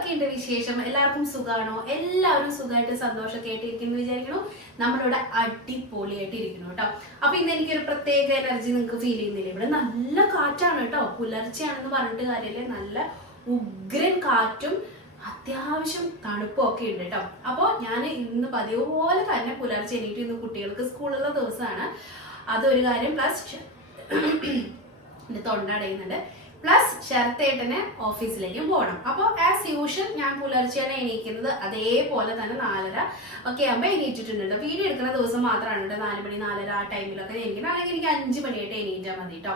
എന്തൊക്കെയുണ്ട് വിശേഷം? എല്ലാവർക്കും സുഖമാണോ? എല്ലാവരും സുഖമായിട്ട് സന്തോഷമൊക്കെ ആയിട്ടിരിക്കുന്നു വിചാരിക്കണു. നമ്മളിവിടെ അടിപൊളിയായിട്ട് ഇരിക്കുന്നു കേട്ടോ. അപ്പൊ ഇന്ന് എനിക്കൊരു പ്രത്യേക എനർജി നിങ്ങൾക്ക് ഫീൽ ചെയ്യുന്നില്ല? ഇവിടെ നല്ല കാറ്റാണ് കേട്ടോ. പുലർച്ചെയാണെന്ന് പറഞ്ഞിട്ട് കാര്യമില്ല, നല്ല ഉഗ്രൻ കാറ്റും അത്യാവശ്യം തണുപ്പും ഒക്കെ ഉണ്ട് കേട്ടോ. അപ്പോൾ ഞാൻ ഇന്ന് പതിവ് പോലെ തന്നെ പുലർച്ചെ എണീറ്റ് ഇന്ന് കുട്ടികൾക്ക് സ്കൂളുള്ള ദിവസമാണ്. അതൊരു കാര്യം. പ്ലസ് എൻ്റെ തൊണ്ട അടയുന്നുണ്ട്. പ്ലസ് ശരത്തേട്ടന് ഓഫീസിലേക്കും പോകണം. അപ്പോൾ ആസ് യൂഷ്വൽ ഞാൻ പുലർച്ചെയാണ് എണീക്കുന്നത്. അതേപോലെ തന്നെ 4:30 ഒക്കെ ആകുമ്പോൾ എണീറ്റിട്ടുണ്ട്. വീഡിയോ എടുക്കുന്ന ദിവസം മാത്രമാണ് കേട്ടോ 4 മണി 4:30 ആ ടൈമിലൊക്കെ എണീക്കുന്നത്. അല്ലെങ്കിൽ എനിക്ക് 5 മണിയായിട്ട് എണീറ്റാൽ മതി കേട്ടോ.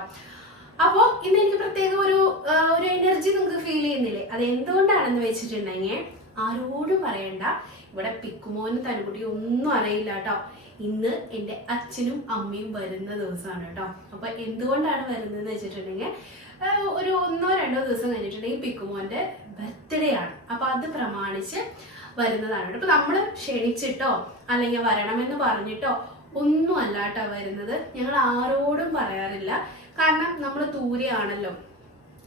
അപ്പോൾ ഇന്ന് എനിക്ക് പ്രത്യേക ഒരു എനർജി നിങ്ങൾക്ക് ഫീൽ ചെയ്യുന്നില്ലേ? അത് എന്തുകൊണ്ടാണെന്ന് വെച്ചിട്ടുണ്ടെങ്കിൽ ആരോടും പറയണ്ട. ഇവിടെ പിക്കുമോനും തനുകുട്ടിയും ഒന്നും അറിയില്ല കേട്ടോ. ഇന്ന് എൻ്റെ അച്ഛനും അമ്മയും വരുന്ന ദിവസമാണ് കേട്ടോ. അപ്പോൾ എന്തുകൊണ്ടാണ് വരുന്നതെന്ന് വെച്ചിട്ടുണ്ടെങ്കിൽ ഒരു 1-2 ദിവസം കഴിഞ്ഞിട്ടുണ്ടെങ്കിൽ പിക്കുമോൻ്റെ ബർത്ത്ഡേ ആണ്. അപ്പോൾ അത് പ്രമാണിച്ച് വരുന്നതാണ്. ഇപ്പം നമ്മൾ ക്ഷണിച്ചിട്ടോ അല്ലെങ്കിൽ വരണമെന്ന് പറഞ്ഞിട്ടോ ഒന്നും അല്ല കേട്ടോ വരുന്നത്. ഞങ്ങൾ ആരോടും പറയാറില്ല. കാരണം നമ്മൾ ദൂരെയാണല്ലോ.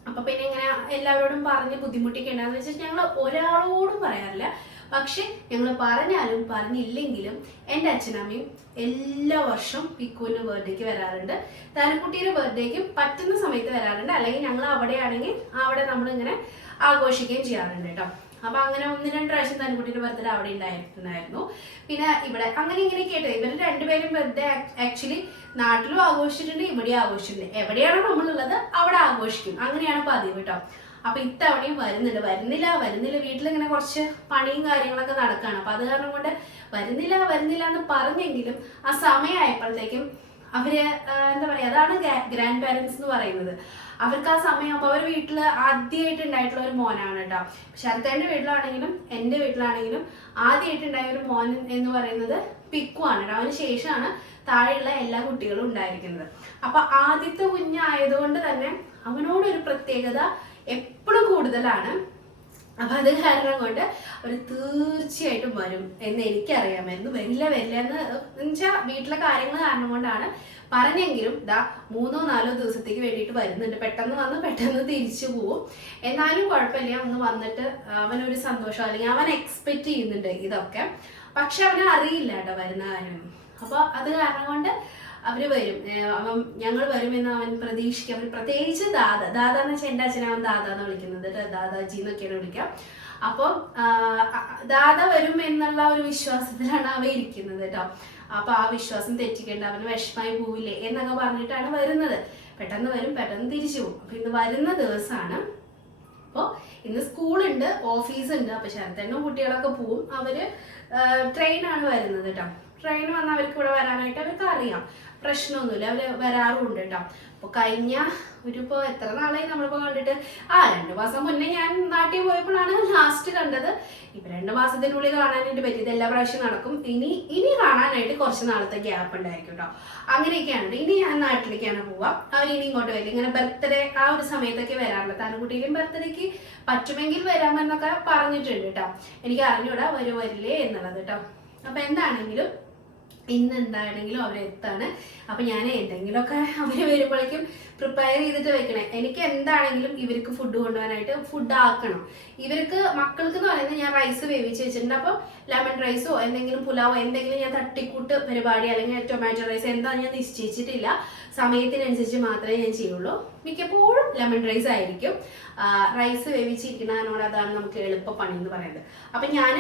അപ്പൊ പിന്നെ ഇങ്ങനെ എല്ലാവരോടും പറഞ്ഞ് ബുദ്ധിമുട്ടിക്കേണ്ടെന്ന് വെച്ചാൽ ഞങ്ങൾ ഒരാളോടും പറയാറില്ല. പക്ഷെ ഞങ്ങൾ പറഞ്ഞാലും പറഞ്ഞില്ലെങ്കിലും എൻ്റെ അച്ഛനമ്മയും എല്ലാ വർഷവും പിക്കുവിൻ്റെ ബർത്ത്ഡേക്ക് വരാറുണ്ട്. തലക്കുട്ടിയുടെ ബർത്ത്ഡേക്കും പറ്റുന്ന സമയത്ത് വരാറുണ്ട്. അല്ലെങ്കിൽ ഞങ്ങൾ അവിടെയാണെങ്കിൽ അവിടെ നമ്മളിങ്ങനെ ആഘോഷിക്കുകയും ചെയ്യാറുണ്ട് കേട്ടോ. അപ്പൊ അങ്ങനെ 1-2 പ്രാവശ്യം തലക്കുട്ടിയുടെ ബർത്ത്ഡേ അവിടെ ഉണ്ടായിട്ടുണ്ടായിരുന്നു. പിന്നെ ഇവിടെ അങ്ങനെ ഇങ്ങനെ കേട്ടോ. ഇവർ രണ്ടുപേരും ബർത്ത്ഡേ ആക്ച്വലി നാട്ടിലും ആഘോഷിച്ചിട്ടുണ്ട്, ഇവിടെയും ആഘോഷിച്ചിട്ടുണ്ട്. എവിടെയാണോ നമ്മളുള്ളത് അവിടെ ആഘോഷിക്കും. അങ്ങനെയാണ് പതിവ് കേട്ടോ. അപ്പൊ ഇത്തവണയും വരുന്നില്ല. വീട്ടിലിങ്ങനെ കുറച്ച് പണിയും കാര്യങ്ങളൊക്കെ നടക്കുകയാണ്. അപ്പൊ അത് കാരണം കൊണ്ട് വരുന്നില്ല എന്ന് പറഞ്ഞെങ്കിലും ആ സമയമായപ്പോഴത്തേക്കും അവര് എന്താ പറയാ, അതാണ് ഗ്രാൻഡ് പാരന്റ്സ് എന്ന് പറയുന്നത്. അവർക്ക് ആ സമയമാകുമ്പോൾ അവർ വീട്ടിൽ ആദ്യമായിട്ട് ഉണ്ടായിട്ടുള്ള ഒരു മോനാണ് കേട്ടോ. ശരത്തേന്റെ വീട്ടിലാണെങ്കിലും എൻ്റെ വീട്ടിലാണെങ്കിലും ആദ്യമായിട്ടുണ്ടായ ഒരു മോൻ എന്ന് പറയുന്നത് പിക്കു ആണ് കേട്ടോ. അതിന് ശേഷമാണ് താഴെയുള്ള എല്ലാ കുട്ടികളും ഉണ്ടായിരിക്കുന്നത്. അപ്പൊ ആദ്യത്തെ കുഞ്ഞായതുകൊണ്ട് തന്നെ അവനോടൊരു പ്രത്യേകത എപ്പോഴും കൂടുതലാണ്. അപ്പൊ അത് കാരണം കൊണ്ട് അവർ തീർച്ചയായിട്ടും വരും എന്ന് എനിക്കറിയാമായിരുന്നു. വരില്ല എന്ന് വെച്ചാൽ വീട്ടിലെ കാര്യങ്ങൾ കാരണം കൊണ്ടാണ് പറഞ്ഞെങ്കിലും 3-4 ദിവസത്തേക്ക് വേണ്ടിയിട്ട് വരുന്നുണ്ട്. പെട്ടെന്ന് വന്ന് പെട്ടെന്ന് തിരിച്ചു പോവും. എന്നാലും കുഴപ്പമില്ല, ഒന്ന് വന്നിട്ട് അവനൊരു സന്തോഷം, അല്ലെങ്കിൽ അവൻ എക്സ്പെക്ട് ചെയ്യുന്നുണ്ട് ഇതൊക്കെ. പക്ഷെ അവന് അറിയില്ല കേട്ടോ വരുന്ന കാര്യം. അപ്പൊ അത് കാരണം കൊണ്ട് അവര് വരും. ഞങ്ങൾ വരുമെന്ന് അവൻ പ്രതീക്ഷിക്കും. അവർ പ്രത്യേകിച്ച് ദാദാന്ന് വെച്ചാൽ എൻ്റെ അച്ഛനെ അവൻ ദാദാന്ന് വിളിക്കുന്നത്, ദാദാജി എന്നൊക്കെയാണ് വിളിക്കാം. അപ്പം ദാദ വരും എന്നുള്ള ഒരു വിശ്വാസത്തിലാണ് അവ ഇരിക്കുന്നത് കേട്ടോ. അപ്പൊ ആ വിശ്വാസം തെറ്റിക്കേണ്ട, അവന് വിഷമായി പോവില്ലേ എന്നൊക്കെ പറഞ്ഞിട്ടാണ് വരുന്നത്. പെട്ടെന്ന് വരും, പെട്ടെന്ന് തിരിച്ചു പോകും. അപ്പൊ ഇന്ന് വരുന്ന ദിവസമാണ്. അപ്പോൾ ഇന്ന് സ്കൂളുണ്ട്, ഓഫീസുണ്ട്. അപ്പൊ ശരത്തേനും കുട്ടികളൊക്കെ പോവും. അവര് ട്രെയിനാണ് വരുന്നത് കേട്ടോ. ട്രെയിൻ വന്നാൽ അവർക്ക് ഇവിടെ വരാനായിട്ട് അവർക്ക് അറിയാം, പ്രശ്നമൊന്നുമില്ല. അവര് വരാറുണ്ട് കേട്ടോ. അപ്പൊ കഴിഞ്ഞ ഇപ്പോൾ എത്ര നാളായി നമ്മളിപ്പോ കണ്ടിട്ട്? 2 മാസം മുന്നേ ഞാൻ നാട്ടിൽ പോയപ്പോഴാണ് ലാസ്റ്റ് കണ്ടത്. ഇപ്പൊ 2 മാസത്തിനുള്ളിൽ കാണാനായിട്ട് പറ്റിയത്. എല്ലാ പ്രാവശ്യം നടക്കും. ഇനി കാണാനായിട്ട് കുറച്ച് നാളത്തെ ഗ്യാപ്പ് ഉണ്ടായിരിക്കും കേട്ടോ. അങ്ങനെയൊക്കെയാണ്. ഇനി ഞാൻ നാട്ടിലേക്കാണ് പോവാം. അവർ ഇനി ഇങ്ങോട്ട് വരില്ല. ഇങ്ങനെ ബർത്ത്ഡേ ആ ഒരു സമയത്തൊക്കെ വരാറുണ്ട്. തനുകുട്ടിയിലും ബർത്ത്ഡേക്ക് പറ്റുമെങ്കിൽ വരാമെന്നൊക്കെ പറഞ്ഞിട്ടുണ്ട് കേട്ടോ. എനിക്ക് അറിഞ്ഞൂടാ വരില്ലേ എന്നുള്ളത് കേട്ടോ. അപ്പൊ എന്താണെങ്കിലും ഇന്ന് എന്താണെങ്കിലും അവരെത്താണ്. അപ്പൊ ഞാൻ എന്തെങ്കിലുമൊക്കെ അവര് വരുമ്പോഴേക്കും പ്രിപ്പയർ ചെയ്തിട്ട് വെക്കണേ. എനിക്ക് എന്താണെങ്കിലും ഇവർക്ക് ഫുഡ് കൊണ്ടുപോകാനായിട്ട് ഫുഡ് ആക്കണം. ഇവർക്ക് മക്കൾക്ക് എന്ന് പറയുന്നത് ഞാൻ റൈസ് വേവിച്ച് വെച്ചിട്ടുണ്ട്. അപ്പൊ ലെമൺ റൈസോ എന്തെങ്കിലും പുലാവോ എന്തെങ്കിലും ഞാൻ തട്ടിക്കൂട്ട് പരിപാടി, അല്ലെങ്കിൽ ടൊമാറ്റോ റൈസ് എന്താ ഞാൻ നിശ്ചയിച്ചിട്ടില്ല. സമയത്തിനനുസരിച്ച് മാത്രമേ ഞാൻ ചെയ്യുള്ളൂ. മിക്കപ്പോഴും ലെമൺ റൈസ് ആയിരിക്കും. റൈസ് വേവിച്ചിരിക്കുന്നതിനോട് അതാണ് നമുക്ക് എളുപ്പ പണി എന്ന് പറയുന്നത്. അപ്പൊ ഞാൻ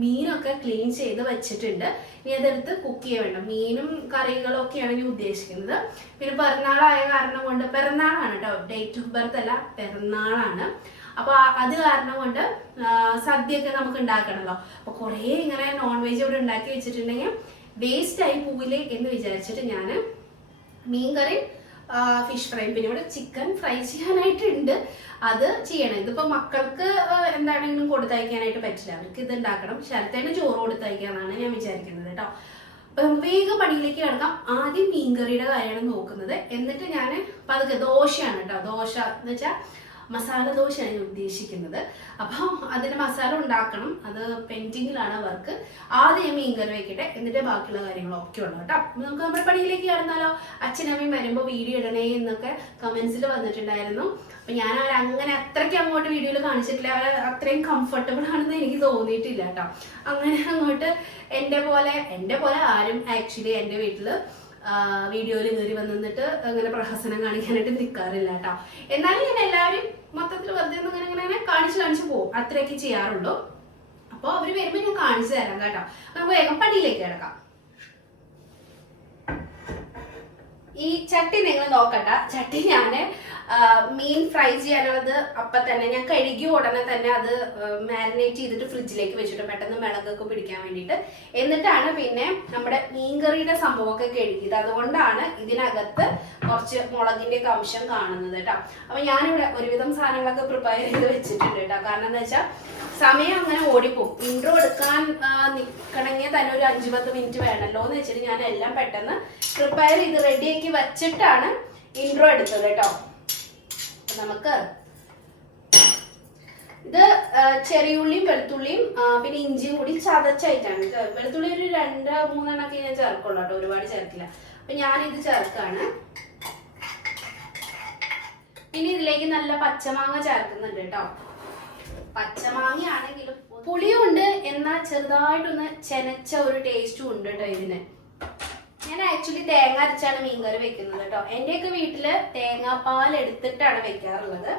മീനൊക്കെ ക്ലീൻ ചെയ്ത് വെച്ചിട്ടുണ്ട്. ഇനി അതെടുത്ത് കുക്ക് ചെയ്യാൻ വേണ്ട. മീനും കറികളും ഒക്കെയാണ് ഞാൻ ഉദ്ദേശിക്കുന്നത്. പിന്നെ പിറന്നാളായ കാരണം കൊണ്ട്, പിറന്നാളാണ് കേട്ടോ, ഡേറ്റ് ഓഫ് ബർത്ത് അല്ല, പിറന്നാളാണ്. അപ്പൊ അത് കാരണം കൊണ്ട് സദ്യയൊക്കെ നമുക്ക് ഉണ്ടാക്കണല്ലോ. അപ്പൊ കുറെ ഇങ്ങനെ നോൺ വെജ് ഇവിടെ ഉണ്ടാക്കി വെച്ചിട്ടുണ്ടെങ്കിൽ വേസ്റ്റ് ആയി പോവില്ലേ എന്ന് വിചാരിച്ചിട്ട് ഞാൻ മീൻകറി, ഫിഷ് ഫ്രൈ, പിന്നെ ഇവിടെ ചിക്കൻ ഫ്രൈ ചെയ്യാനായിട്ടുണ്ട്. അത് ചെയ്യണം. ഇതിപ്പോ മക്കൾക്ക് എന്താണെങ്കിലും കൊടുത്തയക്കാനായിട്ട് പറ്റില്ല. അവർക്ക് ഇത് ഉണ്ടാക്കണം. ശരത്തേന് ചോറ് കൊടുത്തയക്കാന്നാണ് ഞാൻ വിചാരിക്കുന്നത് കേട്ടോ. അപ്പൊ നമുക്ക് വേഗം പണിയിലേക്ക് കിടക്കാം. ആദ്യം മീൻകറിയുടെ കാര്യമാണ് നോക്കുന്നത്. എന്നിട്ട് ഞാൻ പതുക്കെ ദോശയാണ് കേട്ടോ. ദോശ എന്ന് വെച്ചാൽ മസാല ദോശയാണ് ഞാൻ ഉദ്ദേശിക്കുന്നത്. അപ്പം അതിന് മസാല ഉണ്ടാക്കണം, അത് പെൻഡിങ്ങിലാണ് വർക്ക്. ആദ്യം മീൻകറി വെക്കട്ടെ, എന്നിട്ട് ബാക്കിയുള്ള കാര്യങ്ങളൊക്കെ ഉള്ളു കേട്ടോ. നമുക്ക് നമ്മുടെ പണിയിലേക്ക് കടന്നാലോ. അച്ഛനമ്മയും വരുമ്പോൾ വീഡിയോ ഇടണേ എന്നൊക്കെ കമന്റ്സിൽ വന്നിട്ടുണ്ടായിരുന്നു. അപ്പൊ ഞാൻ അങ്ങനെ അത്രയ്ക്ക് അങ്ങോട്ട് വീഡിയോയിൽ കാണിച്ചിട്ടില്ല. അവർ അത്രയും കംഫർട്ടബിൾ ആണെന്ന് എനിക്ക് തോന്നിയിട്ടില്ല കേട്ടോ. അങ്ങനെ അങ്ങോട്ട് എൻ്റെ പോലെ ആരും ആക്ച്വലി എൻ്റെ വീട്ടില് വീഡിയോയിൽ കയറി വന്നിട്ട് അങ്ങനെ പ്രഹസനം കാണിക്കാനായിട്ട് നിൽക്കാറില്ല കേട്ടോ. എന്നാലും ഞാൻ എല്ലാവരും മൊത്തത്തിൽ വെറുതെ ഇങ്ങനെ കാണിച്ചു പോകും, അത്രയൊക്കെ ചെയ്യാറുള്ളൂ. അപ്പോൾ അവർ വരുമ്പോൾ ഞാൻ കാണിച്ചു തരാം കേട്ടോ. നമുക്ക് വേഗം പണിയിലേക്ക് കിടക്കാം. ഈ ചട്ടി നിങ്ങൾ നോക്കണ്ട. ചട്ടി ഞാൻ മീൻ ഫ്രൈ ചെയ്യാനുള്ളത് അപ്പം തന്നെ ഞാൻ കഴുകി ഉടനെ തന്നെ അത് മാരിനേറ്റ് ചെയ്തിട്ട് ഫ്രിഡ്ജിലേക്ക് വെച്ചിട്ട് പെട്ടെന്ന് മിളകൊക്കെ പിടിക്കാൻ വേണ്ടിയിട്ട്. എന്നിട്ടാണ് പിന്നെ നമ്മുടെ മീൻകറിയുടെ സംഭവമൊക്കെ കഴുകിയത്. അതുകൊണ്ടാണ് ഇതിനകത്ത് കുറച്ച് മുളകിന്റെ ഒക്കെ അംശം കാണുന്നത് കേട്ടോ. അപ്പൊ ഞാനിവിടെ ഒരുവിധം സാധനങ്ങളൊക്കെ പ്രിപ്പയർ ചെയ്ത് വെച്ചിട്ടുണ്ട് കേട്ടോ. കാരണം എന്താ വെച്ചാൽ സമയം അങ്ങനെ ഓടിപ്പോവും. ഇൻട്രോ എടുക്കാൻ നിൽക്കണമെങ്കിൽ തന്നെ ഒരു 5-10 മിനിറ്റ് വേണമല്ലോ എന്ന് വെച്ചിട്ട് ഞാൻ എല്ലാം പെട്ടെന്ന് പ്രിപ്പയർ ചെയ്ത് റെഡിയാക്കി വെച്ചിട്ടാണ് ഇൻട്രോ എടുത്തത് കേട്ടോ. നമുക്ക് ഇത് ചെറിയുള്ളിയും വെളുത്തുള്ളിയും പിന്നെ ഇഞ്ചിയും കൂടി ചതച്ചായിട്ടാണ്. വെളുത്തുള്ളി ഒരു 2-3 എണ്ണൊക്കെ ഞാൻ ചേർക്കുള്ളൂ കേട്ടോ, ഒരുപാട് ചേർക്കില്ല. അപ്പൊ ഞാനിത് ചേർക്കാണ്. പിന്നെ ഇതിലേക്ക് നല്ല പച്ചമാങ്ങ ചേർക്കുന്നുണ്ട് കേട്ടോ. പച്ചമാങ്ങ ആണെങ്കിലും പുളിയുണ്ട്, എന്നാൽ ചെറുതായിട്ടൊന്ന് ചെനച്ച ഒരു ടേസ്റ്റും ഉണ്ട് കേട്ടോ ഇതിന്. ഞാൻ ആക്ച്വലി തേങ്ങ അരച്ചാണ് മീൻകറി വെക്കുന്നത് കേട്ടോ. എന്റെയൊക്കെ വീട്ടില് തേങ്ങാപ്പാൽ എടുത്തിട്ടാണ് വെക്കാറുള്ളത്.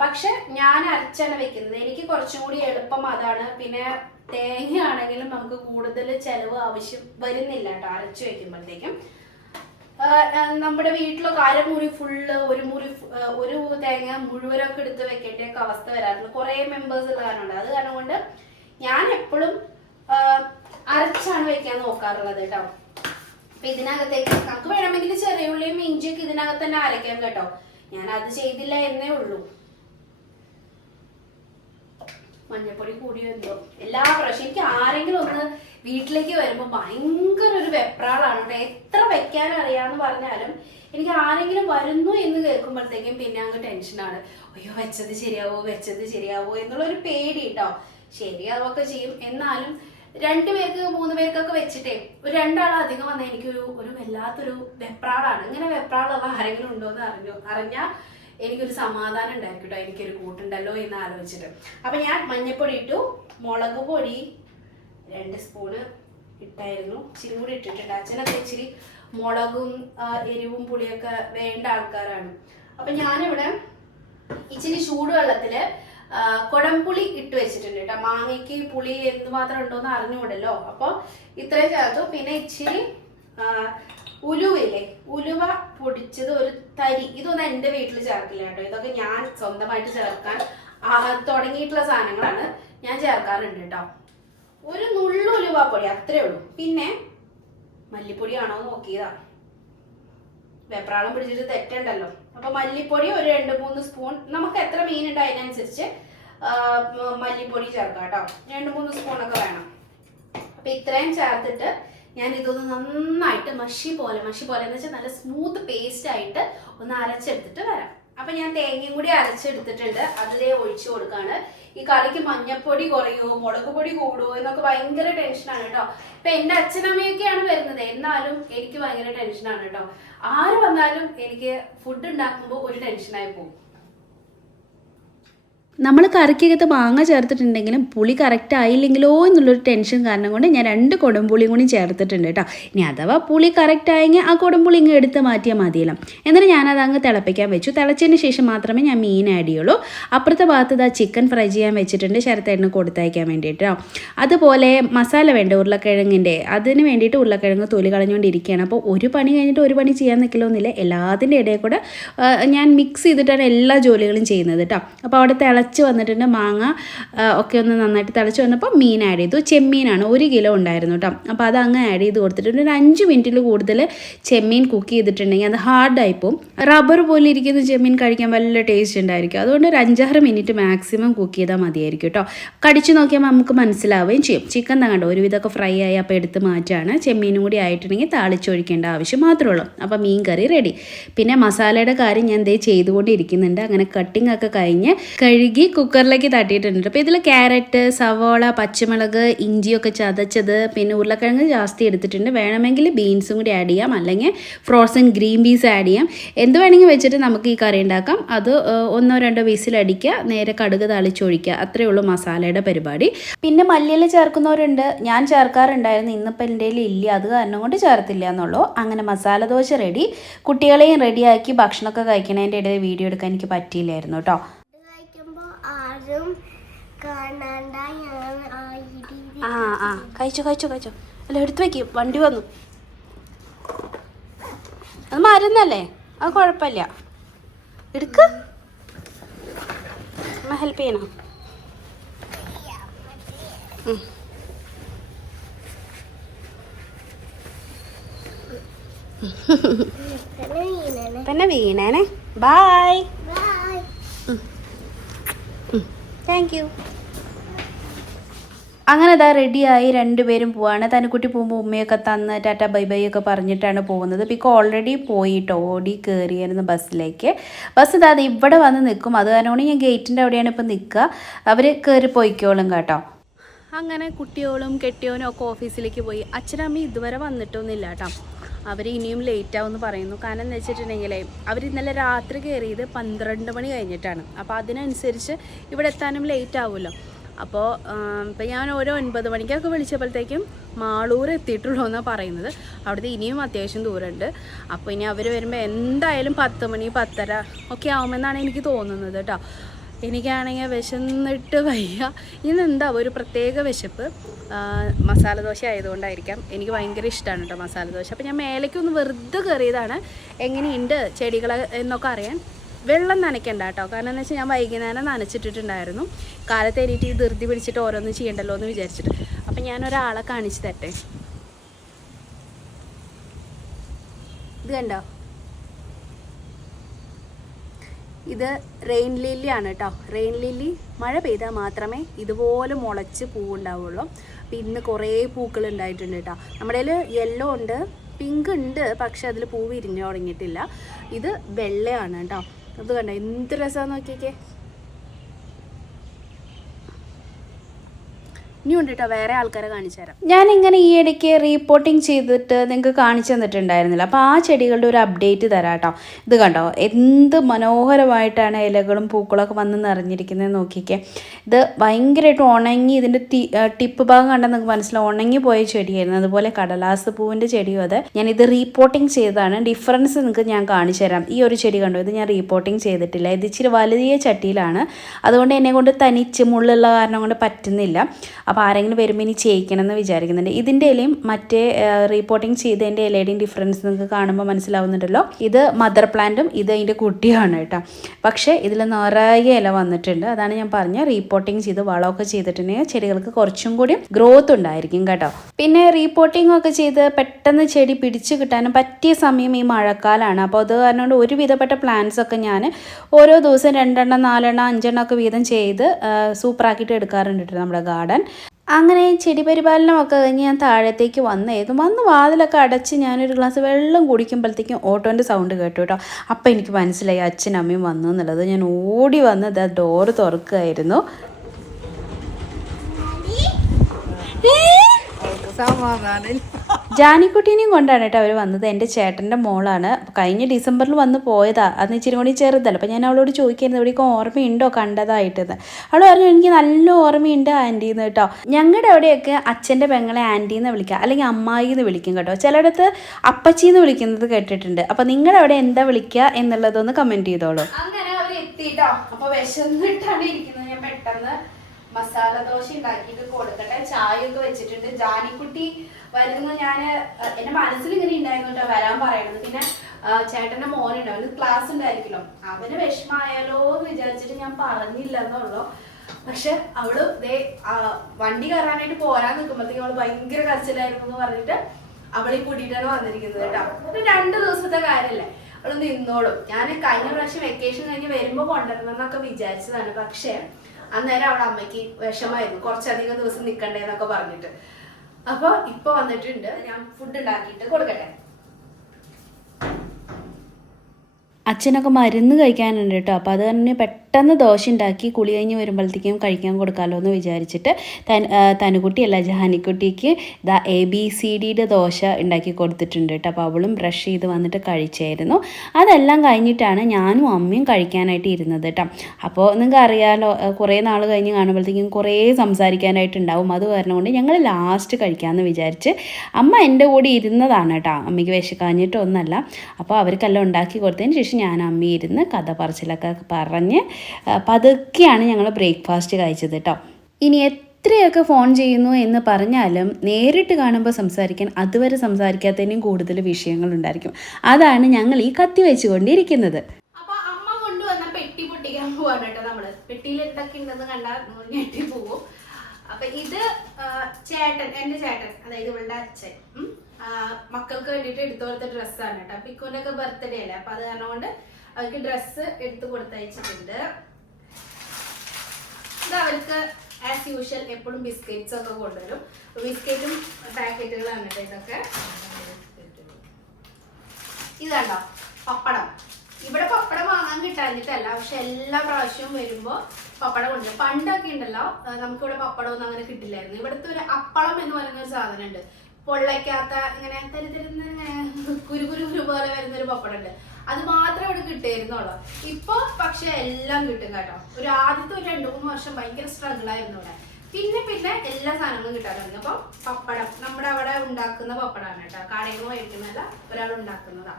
പക്ഷെ ഞാൻ അരച്ചാണ് വെക്കുന്നത്. എനിക്ക് കുറച്ചും കൂടി എളുപ്പം അതാണ്. പിന്നെ തേങ്ങ ആണെങ്കിലും നമുക്ക് കൂടുതൽ ചെലവ് ആവശ്യം വരുന്നില്ല കേട്ടോ അരച്ചു വെക്കുമ്പോഴത്തേക്കും. നമ്മുടെ വീട്ടിലൊക്കെ അരമുറി ഫുള്ള് ഒരു തേങ്ങ മുഴുവനൊക്കെ എടുത്ത് വെക്കേണ്ടൊക്കെ അവസ്ഥ വരാറുണ്ട്. കുറെ മെമ്പേഴ്സ് ഉള്ള കാരണമുണ്ട്. അത് കാരണം കൊണ്ട് ഞാൻ എപ്പോഴും അരച്ചാണ് വെക്കാൻ നോക്കാറുള്ളത് കേട്ടോ. അപ്പൊ ഇതിനകത്തേക്ക് നമുക്ക് വേണമെങ്കിൽ ചെറിയ ഉള്ളിയും ഇഞ്ചിയൊക്കെ ഇതിനകത്ത് തന്നെ അരയ്ക്കാം കേട്ടോ. ഞാൻ അത് ചെയ്തില്ല എന്നേ ഉള്ളൂ. മഞ്ഞപ്പൊടി കൂടിയോ എന്തോ എല്ലാ പ്രാവശ്യം. എനിക്ക് ആരെങ്കിലും ഒന്ന് വീട്ടിലേക്ക് വരുമ്പോൾ ഭയങ്കര ഒരു വെപ്രാളാണ് കേട്ടോ. എത്ര വെക്കാൻ അറിയാന്ന് പറഞ്ഞാലും എനിക്ക് ആരെങ്കിലും വരുന്നു എന്ന് കേൾക്കുമ്പോഴത്തേക്കും പിന്നെ അങ്ങ് ടെൻഷനാണ്. അയ്യോ വെച്ചത് ശരിയാവോ എന്നുള്ളൊരു പേടി കേട്ടോ. ശരിയാവൊക്കെ ചെയ്യും. എന്നാലും 2 പേർക്ക് 3 പേർക്കൊക്കെ വെച്ചിട്ടേ ഒരു 2 ആൾ അധികം വന്നാൽ എനിക്കൊരു വല്ലാത്തൊരു വെപ്രാളാണ്. ഇങ്ങനെ വെപ്രാളുള്ള ആരെങ്കിലും ഉണ്ടോ എന്ന് അറിഞ്ഞാൽ എനിക്കൊരു സമാധാനം ഉണ്ടായിരിക്കും കേട്ടോ. എനിക്കൊരു കൂട്ടുണ്ടല്ലോ എന്ന് ആലോചിച്ചിട്ട്. അപ്പൊ ഞാൻ മഞ്ഞപ്പൊടി ഇട്ടു, മുളക് പൊടി 2 സ്പൂണ് ഇട്ടായിരുന്നു. ഇച്ചിരി കൂടി ഇട്ടിട്ടുണ്ട്. അച്ഛനൊക്കെ ഇച്ചിരി മുളകും എരിവും പുളിയൊക്കെ വേണ്ട ആൾക്കാരാണ്. അപ്പൊ ഞാനിവിടെ ഇച്ചിരി ചൂടുവെള്ളത്തില് കൊടംപുളി ഇട്ട് വെച്ചിട്ടുണ്ട് കേട്ടോ. മാങ്ങയ്ക്ക് പുളി എന്തുമാത്രം ഉണ്ടോന്ന് അറിഞ്ഞുകൂടല്ലോ. അപ്പൊ ഇത്രയും ചേർത്തു. പിന്നെ ഇച്ചിരി ഉലുവയില്ലേ, ഉലുവ പൊടിച്ചത് ഒരു തരി. ഇതൊന്നും എൻ്റെ വീട്ടിൽ ചേർക്കില്ല കേട്ടോ. ഇതൊക്കെ ഞാൻ സ്വന്തമായിട്ട് ചേർക്കാൻ തുടങ്ങിയിട്ടുള്ള സാധനങ്ങളാണ്. ഞാൻ ചേർക്കാറുണ്ട് കേട്ടോ. ഒരു നുള്ളു ഉലുവ പൊടി, അത്രേ ഉള്ളൂ. പിന്നെ മല്ലിപ്പൊടിയാണോ നോക്കിയതാ, വെപ്രാളം പിടിച്ചിട്ട് തെറ്റുണ്ടല്ലോ. അപ്പൊ മല്ലിപ്പൊടി ഒരു 2-3 സ്പൂൺ, നമുക്ക് എത്ര മീനുണ്ട് അതിനനുസരിച്ച് മല്ലിപ്പൊടി ചേർക്കാം കേട്ടോ. 2-3 സ്പൂണൊക്കെ വേണം. അപ്പൊ ഇത്രയും ചേർത്തിട്ട് ഞാൻ ഇതൊന്ന് നന്നായിട്ട് മഷി പോലെ എന്ന് വെച്ചാൽ നല്ല സ്മൂത്ത് പേസ്റ്റ് ആയിട്ട് ഒന്ന് അരച്ചെടുത്തിട്ട് വരാം. അപ്പൊ ഞാൻ തേങ്ങയും കൂടി അരച്ചെടുത്തിട്ടുണ്ട്. അതിലേ ഒഴിച്ചു കൊടുക്കാണ്. ഈ കറിക്ക് മഞ്ഞപ്പൊടി കുറയോ മുളക് പൊടി കൂടുമോ എന്നൊക്കെ ഭയങ്കര ടെൻഷനാണ് കേട്ടോ. ഇപ്പൊ എന്റെ അച്ഛനമ്മയൊക്കെയാണ് വരുന്നത്, എന്നാലും എനിക്ക് ഭയങ്കര ടെൻഷനാണ് കേട്ടോ. ആര് വന്നാലും എനിക്ക് ഫുഡ് ഉണ്ടാക്കുമ്പോൾ ഒരു ടെൻഷനായി പോകും. നമ്മൾ കറിക്കകത്ത് മാങ്ങ ചേർത്തിട്ടുണ്ടെങ്കിലും പുളി കറക്റ്റ് ആയില്ലെങ്കിലോ എന്നുള്ളൊരു ടെൻഷൻ കാരണം കൊണ്ട് ഞാൻ 2 കൊടംപുളിയും കൂടി ചേർത്തിട്ടുണ്ട് കേട്ടോ. ഇനി അഥവാ പുളി കറക്റ്റ് ആയെങ്കിൽ ആ കൊടംപുളി ഇങ്ങ് എടുത്ത് മാറ്റിയാൽ മതിയല്ലോ. എന്നിട്ട് ഞാനത് അങ്ങ് തിളപ്പിക്കാൻ വെച്ചു. തിളച്ചതിന് ശേഷം മാത്രമേ ഞാൻ മീൻ ആഡ് ചെയ്യുള്ളൂ. അപ്പുറത്തെ ഭാഗത്ത് ഇതാ ചിക്കൻ ഫ്രൈ ചെയ്യാൻ വെച്ചിട്ടുണ്ട്, ശരത്തേട്ടന് കൊടുത്തയക്കാൻ വേണ്ടിയിട്ടോ. അതുപോലെ മസാല വേണ്ട ഉരുളക്കിഴങ്ങിൻ്റെ, അതിന് വേണ്ടിയിട്ട് ഉരുളക്കിഴങ്ങ് തൊലി കളഞ്ഞുകൊണ്ടിരിക്കുകയാണ്. അപ്പോൾ ഒരു പണി കഴിഞ്ഞിട്ട് ഒരു പണി ചെയ്യാൻ നിൽക്കലൊന്നുമില്ല. എല്ലാത്തിൻ്റെ ഇടയിൽ കൂടെ ഞാൻ മിക്സ് ചെയ്തിട്ടാണ് എല്ലാ ജോലികളും ചെയ്യുന്നത് കേട്ടോ. അപ്പോൾ അവിടെ തിളച്ച് വന്നിട്ടുണ്ട്. മാങ്ങ ഒക്കെ ഒന്ന് നന്നായിട്ട് തിളച്ച് വന്നപ്പോൾ മീൻ ആഡ് ചെയ്തു. ചെമ്മീനാണ് 1 കിലോ ഉണ്ടായിരുന്നു കേട്ടോ. അപ്പോൾ അത് അങ്ങ് ആഡ് ചെയ്ത് കൊടുത്തിട്ടുണ്ട്. ഒരു 5 മിനിറ്റിൽ കൂടുതൽ ചെമ്മീൻ കുക്ക് ചെയ്തിട്ടുണ്ടെങ്കിൽ അത് ഹാർഡായിപ്പോവും. റബ്ബർ പോലെ ഇരിക്കുന്ന ചെമ്മീൻ കഴിക്കാൻ നല്ല ടേസ്റ്റ് ഉണ്ടായിരിക്കും. അതുകൊണ്ട് ഒരു 5-6 മിനിറ്റ് മാക്സിമം കുക്ക് ചെയ്താൽ മതിയായിരിക്കും കേട്ടോ. കടിച്ചു നോക്കിയാൽ നമുക്ക് മനസ്സിലാവുകയും ചെയ്യും. ചിക്കൻ കണ്ടോ ഒരുവിധമൊക്കെ ഫ്രൈ ആയി, അപ്പോൾ എടുത്ത് മാറ്റാണ്. ചെമ്മീനും കൂടി ആയിട്ടുണ്ടെങ്കിൽ താളിച്ചൊഴിക്കേണ്ട ആവശ്യം മാത്രമേ ഉള്ളൂ. അപ്പോൾ മീൻ കറി റെഡി. പിന്നെ മസാലയുടെ കാര്യം ഞാൻ ചെയ്തുകൊണ്ടിരിക്കുന്നുണ്ട്. അങ്ങനെ കട്ടിംഗ് ഒക്കെ കഴിഞ്ഞ് കഴുകി കുക്കറിലേക്ക് തട്ടിയിട്ടുണ്ട്. അപ്പോൾ ഇതിൽ ക്യാരറ്റ്, സവോള, പച്ചമുളക്, ഇഞ്ചിയൊക്കെ ചതച്ചത്, പിന്നെ ഉരുളക്കിഴങ്ങ് ജാസ്തി എടുത്തിട്ടുണ്ട്. വേണമെങ്കിൽ ബീൻസും കൂടി ആഡ് ചെയ്യാം, അല്ലെങ്കിൽ ഫ്രോസൺ ഗ്രീൻ പീസ് ആഡ് ചെയ്യാം. എന്ത് വേണമെങ്കിൽ വെച്ചിട്ട് നമുക്ക് ഈ കറി ഉണ്ടാക്കാം. അത് 1-2 വിസിലടിക്കുക, നേരെ കടുക് താളിച്ചൊഴിക്കുക. അത്രയേ ഉള്ളൂ മസാലയുടെ പരിപാടി. പിന്നെ മല്ലിയില ചേർക്കുന്നവരുണ്ട്, ഞാൻ ചേർക്കാറുണ്ടായിരുന്നു. ഇന്നിപ്പോൾ എൻ്റെ ഇല്ല, അത് കാരണം കൊണ്ട് ചേർത്തില്ല എന്നുള്ളൂ. അങ്ങനെ മസാല ദോശ റെഡി. കുട്ടികളെയും റെഡിയാക്കി ഭക്ഷണമൊക്കെ കഴിക്കണതിൻ്റെ ഇടയിൽ വീഡിയോ എടുക്കാൻ എനിക്ക് പറ്റിയില്ലായിരുന്നു കേട്ടോ. കഴിച്ചോ അല്ല, എടുത്തു വയ്ക്കും, വണ്ടി വന്നു. അത് മരുന്നല്ലേ, അത് കുഴപ്പമില്ല. എടുക്ക, ഹെൽപ്പ് ചെയ്യണോ? പിന്നെ വീണേനെ. ബൈ. Thank you. അങ്ങനെ ഇതാ റെഡിയായി, 2 പേരും പോവാണ്. തനുക്കുട്ടി പോകുമ്പോൾ ഉമ്മയൊക്കെ തന്ന് ടാറ്റ ബൈ ബൈ ഒക്കെ പറഞ്ഞിട്ടാണ് പോകുന്നത്. ഇപ്പോൾ ഓൾറെഡി പോയിട്ട് ഓടി കയറിയായിരുന്നു ബസ്സിലേക്ക്. ബസ് ഇതാ ഇവിടെ വന്ന് നിൽക്കും. അത് കാരണം ഞാൻ ഗേറ്റിൻ്റെ അവിടെയാണ് ഇപ്പോൾ നിൽക്കുക. അവർ കയറി പോയിക്കോളും കേട്ടോ. അങ്ങനെ കുട്ടിയോളും കെട്ടിയോനും ഒക്കെ ഓഫീസിലേക്ക് പോയി. അച്ഛനമ്മ ഇതുവരെ വന്നിട്ടൊന്നുമില്ല കേട്ടോ. അവർ ഇനിയും ലേറ്റ് ആവുമെന്ന് പറയുന്നു. കാരണം എന്ന് വെച്ചിട്ടുണ്ടെങ്കിലേ അവർ ഇന്നലെ രാത്രി കയറിയത് 12 മണി കഴിഞ്ഞിട്ടാണ്. അപ്പോൾ അതിനനുസരിച്ച് ഇവിടെ എത്താനും ലേറ്റ് ആവുമല്ലോ. അപ്പോൾ ഇപ്പം ഞാൻ ഒരു 9 മണിക്കൊക്കെ വിളിച്ചപ്പോഴത്തേക്കും മാളൂർ എത്തിയിട്ടുള്ളൂ എന്നാണ് പറയുന്നത്. അവിടുത്തെ ഇനിയും അത്യാവശ്യം ദൂരമുണ്ട്. അപ്പോൾ ഇനി അവർ വരുമ്പോൾ എന്തായാലും 10 മണി 10:30 ഒക്കെ ആവുമെന്നാണ് എനിക്ക് തോന്നുന്നത് കേട്ടോ. എനിക്കാണെങ്കിൽ വിശന്നിട്ട് വയ്യ. ഇന്നെന്താ ഒരു പ്രത്യേക വിശപ്പ്. മസാല ദോശ ആയതുകൊണ്ടായിരിക്കാം. എനിക്ക് ഭയങ്കര ഇഷ്ടമാണ് കേട്ടോ മസാല ദോശ. അപ്പോൾ ഞാൻ മേലേക്കൊന്ന് വെറുതെ കയറിയതാണ് എങ്ങനെയുണ്ട് ചെടികൾ എന്നൊക്കെ അറിയാൻ. വെള്ളം നനയ്ക്കണ്ട കേട്ടോ, കാരണം എന്ന് വെച്ചാൽ ഞാൻ വൈകുന്നേരം നനച്ചിട്ടിട്ടുണ്ടായിരുന്നു. കാലത്ത് എണീറ്റ് ഈ ധൃതി പിടിച്ചിട്ട് ഓരോന്ന് ചെയ്യണ്ടല്ലോ എന്ന് വിചാരിച്ചിട്ട്. അപ്പം ഞാനൊരാളെ കാണിച്ചു തരട്ടെ. ഇത് കണ്ടോ, ഇത് റെയിൻ ലില്ലി ആണ് കേട്ടോ. റെയിൻ ലില്ലി മഴ പെയ്താൽ മാത്രമേ ഇതുപോലെ മുളച്ച് പൂവുണ്ടാവുള്ളൂ. അപ്പോൾ ഇന്ന് കുറേ പൂക്കൾ ഉണ്ടായിട്ടുണ്ട് കേട്ടോ. നമ്മുടെ കയ്യിൽ യെല്ലോ ഉണ്ട്, പിങ്ക് ഉണ്ട്, പക്ഷെ അതിൽ പൂവ് വിരിഞ്ഞു തുടങ്ങിയിട്ടില്ല. ഇത് വെള്ളയാണ് കേട്ടോ. അത് കണ്ടോ എന്ത് രസമാണെന്ന് നോക്കിക്കേ. ഇനിയുണ്ട് കേട്ടോ, വേറെ ആൾക്കാരെ കാണിച്ചു തരാം. ഞാനിങ്ങനെ ഈ ഇടയ്ക്ക് റീപ്പോർട്ടിങ് ചെയ്തിട്ട് നിങ്ങൾക്ക് കാണിച്ചു തന്നിട്ടുണ്ടായിരുന്നില്ല. അപ്പോൾ ആ ചെടികളുടെ ഒരു അപ്ഡേറ്റ് തരാം കേട്ടോ. ഇത് കണ്ടോ എന്ത് മനോഹരമായിട്ടാണ് ഇലകളും പൂക്കളൊക്കെ വന്ന് നിറഞ്ഞിരിക്കുന്നത് നോക്കിക്കേ. ഇത് ഭയങ്കരമായിട്ട് ഉണങ്ങി, ഇതിൻ്റെ ടിപ്പ് ഭാഗം കണ്ടാൽ നിങ്ങൾക്ക് മനസ്സിലാവും ഉണങ്ങി പോയ ചെടിയായിരുന്നു. അതുപോലെ കടലാസ് പൂവിൻ്റെ ചെടിയും അതെ. ഞാനിത് റീപ്പോർട്ടിങ് ചെയ്തതാണ്. ഡിഫറൻസ് നിങ്ങൾക്ക് ഞാൻ കാണിച്ചു തരാം. ഈ ഒരു ചെടി കണ്ടോ, ഇത് ഞാൻ റീപ്പോർട്ടിങ് ചെയ്തിട്ടില്ല. ഇത് ഇച്ചിരി വലിയ ചട്ടിയിലാണ്, അതുകൊണ്ട് എന്നെ കൊണ്ട് തനിച്ച് മുള്ളുള്ള കാരണം കൊണ്ട് പറ്റുന്നില്ല. അപ്പോൾ ആരെങ്കിലും വരുമ്പോൾ ഇനി ചെയ്യിക്കണം എന്ന് വിചാരിക്കുന്നുണ്ട്. ഇതിൻ്റെ ഇലയും മറ്റേ റീപ്പോർട്ടിങ് ചെയ്തതിൻ്റെ ഇലയുടെയും ഡിഫറൻസ് നിങ്ങൾക്ക് കാണുമ്പോൾ മനസ്സിലാവുന്നുണ്ടല്ലോ. ഇത് മദർ പ്ലാന്റും ഇത് അതിൻ്റെ കുട്ടിയാണ് കേട്ടോ. പക്ഷേ ഇതിൽ നിറയെ ഇല വന്നിട്ടുണ്ട്. അതാണ് ഞാൻ പറഞ്ഞ റീപ്പോർട്ടിങ് ചെയ്ത് വളമൊക്കെ ചെയ്തിട്ടുണ്ടെങ്കിൽ ചെടികൾക്ക് കുറച്ചും കൂടി ഗ്രോത്ത് ഉണ്ടായിരിക്കും കേട്ടോ. പിന്നെ റീപ്പോർട്ടിംഗ് ഒക്കെ ചെയ്ത് പെട്ടെന്ന് ചെടി പിടിച്ചു കിട്ടാനും പറ്റിയ സമയം ഈ മഴക്കാലമാണ്. അപ്പോൾ അത് കാരണം ഒരുവിധപ്പെട്ട പ്ലാന്റ്സ് ഒക്കെ ഞാൻ ഓരോ ദിവസം 2 എണ്ണം 4 എണ്ണം 5 എണ്ണം ഒക്കെ വീതം ചെയ്ത് സൂപ്പറാക്കിയിട്ട് എടുക്കാറുണ്ട് നമ്മുടെ ഗാർഡൻ. അങ്ങനെ ചെടി പരിപാലനമൊക്കെ കഴിഞ്ഞ് ഞാൻ താഴത്തേക്ക് വന്ന് വാതിലൊക്കെ അടച്ച് ഞാനൊരു ഗ്ലാസ് വെള്ളം കുടിക്കുമ്പോഴത്തേക്കും ഓട്ടോൻ്റെ സൗണ്ട് കേട്ടു കേട്ടോ. അപ്പം എനിക്ക് മനസ്സിലായി അച്ഛനും അമ്മയും വന്നു എന്നുള്ളത്. ഞാൻ ഓടി വന്ന് ഡോറ് തുറക്കുകയായിരുന്നു. ജാനിക്കുട്ടീനെയും കൊണ്ടാണ് കേട്ടോ അവർ വന്നത്. എൻ്റെ ചേട്ടൻ്റെ മോളാണ്. കഴിഞ്ഞ ഡിസംബറിൽ വന്ന് പോയതാ. അന്ന് ഇച്ചിരി കൂടി ചെറുതല്ല. അപ്പോൾ ഞാൻ അവളോട് ചോദിക്കായിരുന്നു ഇവിടേക്ക് ഓർമ്മയുണ്ടോ കണ്ടതായിട്ടെന്ന്. അവൾ പറഞ്ഞു എനിക്ക് നല്ല ഓർമ്മയുണ്ട് ആൻറ്റീന്ന് കേട്ടോ. ഞങ്ങളുടെ അവിടെയൊക്കെ അച്ഛൻ്റെ പെങ്ങളെ ആൻറ്റീന്ന് വിളിക്കുക, അല്ലെങ്കിൽ അമ്മായി എന്ന് വിളിക്കും കേട്ടോ. ചിലയിടത്ത് അപ്പച്ചിന്ന് വിളിക്കുന്നത് കേട്ടിട്ടുണ്ട്. അപ്പോൾ നിങ്ങളുടെ അവിടെ എന്താ വിളിക്കുക എന്നുള്ളതൊന്ന് കമൻറ്റ് ചെയ്തോളൂ. അങ്ങനെ അവർ എത്തിട്ടോ. അപ്പോൾ വിശന്നിട്ടാണ് ഇരിക്കുന്നത്. ഞാൻ പെട്ടെന്ന് മസാല ദോശ ഉണ്ടാക്കിയിട്ട് കൊടുക്കട്ടെ. ചായ ഒക്കെ വെച്ചിട്ടുണ്ട്. ജാനിക്കുട്ടി വരുന്ന ഞാൻ എന്റെ മനസ്സിൽ ഇങ്ങനെ ഉണ്ടായിരുന്നു കേട്ടോ വരാൻ പറയണത്. പിന്നെ ചേട്ടന്റെ മോനുണ്ട്, അവന് ക്ലാസ് ഉണ്ടായിരിക്കല്ലോ, അവന് വിഷമായാലോ എന്ന് വിചാരിച്ചിട്ട് ഞാൻ പറഞ്ഞില്ല എന്നുള്ളൂ. പക്ഷെ അവള് വണ്ടി കയറാനായിട്ട് പോരാൻ നിൽക്കുമ്പോഴത്തേക്കും അവള് ഭയങ്കര കരച്ചിലായിരുന്നു എന്ന് പറഞ്ഞിട്ട് അവളെ കൂട്ടിയിട്ടാണ് വന്നിരിക്കുന്നത് കേട്ടോ. ഒരു 2 ദിവസത്തെ കാര്യമല്ലേ, അവള് നിന്നോളും. ഞാൻ കഴിഞ്ഞ പ്രാവശ്യം വെക്കേഷൻ കഴിഞ്ഞ് വരുമ്പോ കൊണ്ടുവരണമെന്നൊക്കെ വിചാരിച്ചതാണ്. പക്ഷെ അന്നേരം അവളെ അമ്മയ്ക്ക് വിഷമായിരുന്നു, കുറച്ചധികം ദിവസം നിൽക്കണ്ടേന്നൊക്കെ പറഞ്ഞിട്ട്. അപ്പൊ ഇപ്പൊ വന്നിട്ടുണ്ട്, ഞാൻ ഫുഡ് ഉണ്ടാക്കിയിട്ട് കൊടുക്കട്ടെ. അച്ഛനൊക്കെ മരുന്ന് കഴിക്കാനുണ്ട് കേട്ടോ. അപ്പോൾ അത് തന്നെ പെട്ടെന്ന് ദോശ ഉണ്ടാക്കി കുളി കഴിഞ്ഞ് വരുമ്പോഴത്തേക്കും കഴിക്കാൻ കൊടുക്കാമല്ലോ എന്ന് വിചാരിച്ചിട്ട് തനുകുട്ടിയല്ല ജാനിക്കുട്ടിക്ക് ഇതാ ABCDയുടെ ദോശ ഉണ്ടാക്കി കൊടുത്തിട്ടുണ്ട് കേട്ടോ. അപ്പോൾ അവളും ബ്രഷ് ചെയ്ത് വന്നിട്ട് കഴിച്ചായിരുന്നു. അതെല്ലാം കഴിഞ്ഞിട്ടാണ് ഞാനും അമ്മയും കഴിക്കാനായിട്ട് ഇരുന്നത് കേട്ടോ. അപ്പോൾ നിങ്ങൾക്ക് അറിയാമല്ലോ, കുറേ നാൾ കഴിഞ്ഞ് കാണുമ്പോഴത്തേക്കും കുറേ സംസാരിക്കാനായിട്ടുണ്ടാവും. അത് കാരണം കൊണ്ട് ഞങ്ങൾ ലാസ്റ്റ് കഴിക്കാമെന്ന് വിചാരിച്ച് അമ്മ എൻ്റെ കൂടെ ഇരുന്നതാണ് കേട്ടോ. അമ്മയ്ക്ക് വിശക്കാഞ്ഞിട്ടൊന്നല്ല. അപ്പോൾ അവർക്കെല്ലാം ഉണ്ടാക്കി കൊടുത്തതിന് ശേഷം ഞാൻ അമ്മ ഇരുന്ന് കഥ പറച്ചിലൊക്കെ പറഞ്ഞ് പതുക്കെയാണ് ഞങ്ങൾ ബ്രേക്ക്ഫാസ്റ്റ് കഴിച്ചത് കേട്ടോ. ഇനി എത്രയൊക്കെ ഫോൺ ചെയ്യുന്നു എന്ന് പറഞ്ഞാലും നേരിട്ട് കാണുമ്പോൾ സംസാരിക്കാൻ അതുവരെ സംസാരിക്കാത്തതിനും കൂടുതൽ വിഷയങ്ങളുണ്ടായിരിക്കും. അതാണ് ഞങ്ങൾ ഈ കത്തി വെച്ചുകൊണ്ടിരിക്കുന്നത്. അപ്പൊ അമ്മ കൊണ്ടുവന്ന പെട്ടി പൊട്ടിക്കാൻ പോവാണ് കേട്ടോ. നമ്മള് പെട്ടിയിൽ എന്തൊക്കെ ഉണ്ടെന്ന് കണ്ടാൽ ഞെട്ടി പോവും. അപ്പൊ ഇത് എന്റെ ചേട്ടൻ, അതായത് ഇവളുടെ അച്ഛൻ മക്കൾക്ക് വേണ്ടിയിട്ട് എടുത്തു കൊടുത്ത ഡ്രസ്സാണ് കേട്ടോ. പിക്കുവിന്റെ ഒക്കെ ബർത്ത്ഡേ അല്ലേ, അപ്പൊ അത് കാരണം കൊണ്ട് അവർക്ക് ഡ്രസ്സ് എടുത്ത് കൊടുത്തയച്ചിട്ടുണ്ട്. ഇത് അവർക്ക് ആസ് യൂഷ്വൽ എപ്പോഴും ബിസ്ക്കറ്റ്സ് ഒക്കെ കൊണ്ടുവരും. ബിസ്ക്കറ്റും പാക്കറ്റുകളാണ് കേട്ടോ ഇതൊക്കെ. ഇതാണ്ടോ പപ്പടം. ഇവിടെ പപ്പടം വാങ്ങാൻ കിട്ടാഞ്ഞിട്ടല്ല, പക്ഷെ എല്ലാ പ്രാവശ്യവും വരുമ്പോ പപ്പടം കൊണ്ടുവരും. പണ്ടൊക്കെ ഉണ്ടല്ലോ നമുക്കിവിടെ പപ്പടം ഒന്നും അങ്ങനെ കിട്ടില്ലായിരുന്നു. ഇവിടുത്തെ ഒരു അപ്പളം എന്ന് പറയുന്ന ഒരു സാധനം ഉണ്ട്, പൊള്ളയ്ക്കാത്ത ഇങ്ങനെ തരുതരുന്ന കുരു പോലെ വരുന്നൊരു പപ്പടം ഉണ്ട്. അത് മാത്രമേ ഇവിടെ കിട്ടിയിരുന്നുള്ളൂ. ഇപ്പൊ പക്ഷെ എല്ലാം കിട്ടും കേട്ടോ. ആദ്യത്തെ ഒരു 2-3 വർഷം ഭയങ്കര സ്ട്രഗിൾ ആയിരുന്നു ഇവിടെ. പിന്നെ എല്ലാ സാധനങ്ങളും കിട്ടാൻ തുടങ്ങി. അപ്പൊ പപ്പടം നമ്മുടെ അവിടെ ഉണ്ടാക്കുന്ന പപ്പടമാണ് കേട്ടോ, കടയിൽ നിന്ന് മേടിക്കുന്നതല്ല, ഒരാൾ ഉണ്ടാക്കുന്നതാ.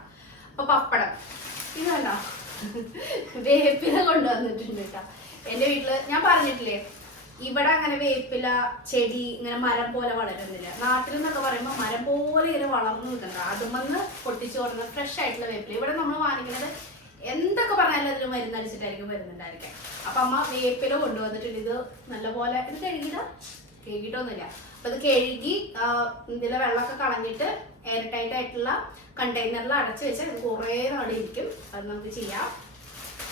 അപ്പൊ പപ്പടം ഇത് കണ്ടോ, വേപ്പില കൊണ്ടുവന്നിട്ടുണ്ട് കേട്ടോ. എന്റെ വീട്ടില് ഞാൻ പറഞ്ഞിട്ടില്ലേ, ഇവിടെ അങ്ങനെ വേപ്പില ചെടി ഇങ്ങനെ മരം പോലെ വളരുന്നില്ല. നാട്ടിൽ നിന്നൊക്കെ പറയുമ്പോൾ മരം പോലെ ഇങ്ങനെ വളർന്നു നിൽക്കണ്ട, അതുമെന്ന് പൊട്ടിച്ചു കൊടുക്കുന്ന ഫ്രഷ് ആയിട്ടുള്ള വേപ്പില. ഇവിടെ നമ്മൾ വാങ്ങിക്കുന്നത് എന്തൊക്കെ പറഞ്ഞാലും അതിൽ മരുന്നടിച്ചിട്ടായിരിക്കും വരുന്നുണ്ടായിരിക്കാം. അപ്പൊ അമ്മ വേപ്പില കൊണ്ടുവന്നിട്ടുണ്ട്. ഇത് നല്ലപോലെ ഇത് കഴുകിയിട്ടൊന്നുമില്ല. അപ്പൊ ഇത് കഴുകി ഇതിലെ വെള്ളമൊക്കെ കളഞ്ഞിട്ട് എയർ ടൈറ്റ് ആയിട്ടുള്ള കണ്ടെയ്നറിൽ അടച്ചു വെച്ചാൽ ഇത് കുറേ നാൾ ഇരിക്കും. അത് നമുക്ക് ചെയ്യാം.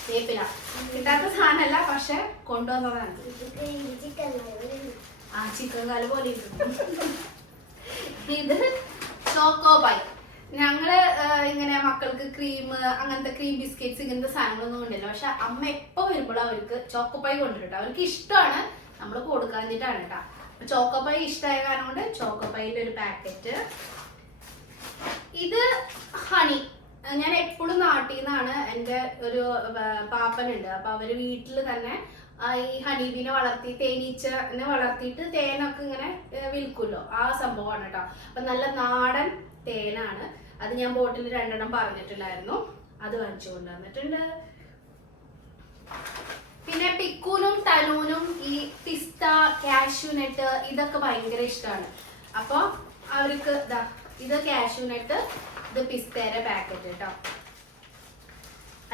വേപ്പില കിട്ടാത്ത സാധനമല്ല, പക്ഷെ കൊണ്ടുവന്നതാണ്. ചിക്കൻ കാല് പോലെ ഇരിക്കും. ഇത് ചോക്കോപായ്. ഞങ്ങള് ഇങ്ങനെ മക്കൾക്ക് ക്രീം, അങ്ങനത്തെ ക്രീം ബിസ്ക്കറ്റ്സ് ഇങ്ങനത്തെ സാധനങ്ങളൊന്നും കൊണ്ടില്ല. പക്ഷെ അമ്മ എപ്പോ വരുമ്പോഴും അവർക്ക് ചോക്കോപ്പായ് കൊണ്ടുവരും. അവർക്ക് ഇഷ്ടമാണ്, നമ്മൾ കൊടുക്കാഞ്ഞിട്ടാണ് കേട്ടോ. അപ്പൊ ചോക്കോപ്പായ് ഇഷ്ടമായ കാരണം കൊണ്ട് ചോക്കോപ്പായിന്റെ ഒരു പാക്കറ്റ്. ഇത് ഹണി. ഞാൻ എപ്പോഴും നാട്ടിൽ നിന്നാണ്, എൻ്റെ ഒരു പാപ്പനുണ്ട്. അപ്പൊ അവര് വീട്ടിൽ തന്നെ ഈ ഹണീബിനെ വളർത്തി, തേനീച്ചനെ വളർത്തിയിട്ട് തേനൊക്കെ ഇങ്ങനെ വിൽക്കുമല്ലോ, ആ സംഭവമാണ് കേട്ടോ. അപ്പൊ നല്ല നാടൻ തേനാണ്. അത് ഞാൻ ബോട്ടിൽ 2 പറഞ്ഞിട്ടുണ്ടായിരുന്നു, അത് വാങ്ങിച്ചു കൊണ്ടുവന്നിട്ടുണ്ട്. പിന്നെ പിക്കൂനും തനൂനും ഈ പിസ്ത, കാഷ്യൂനട്ട് ഇതൊക്കെ ഭയങ്കര ഇഷ്ടമാണ്. അപ്പൊ അവർക്ക് ഇത് കാഷ്യൂനട്ട്, ഇത് പിസ്തയുടെ പാക്കറ്റ് കേട്ടോ.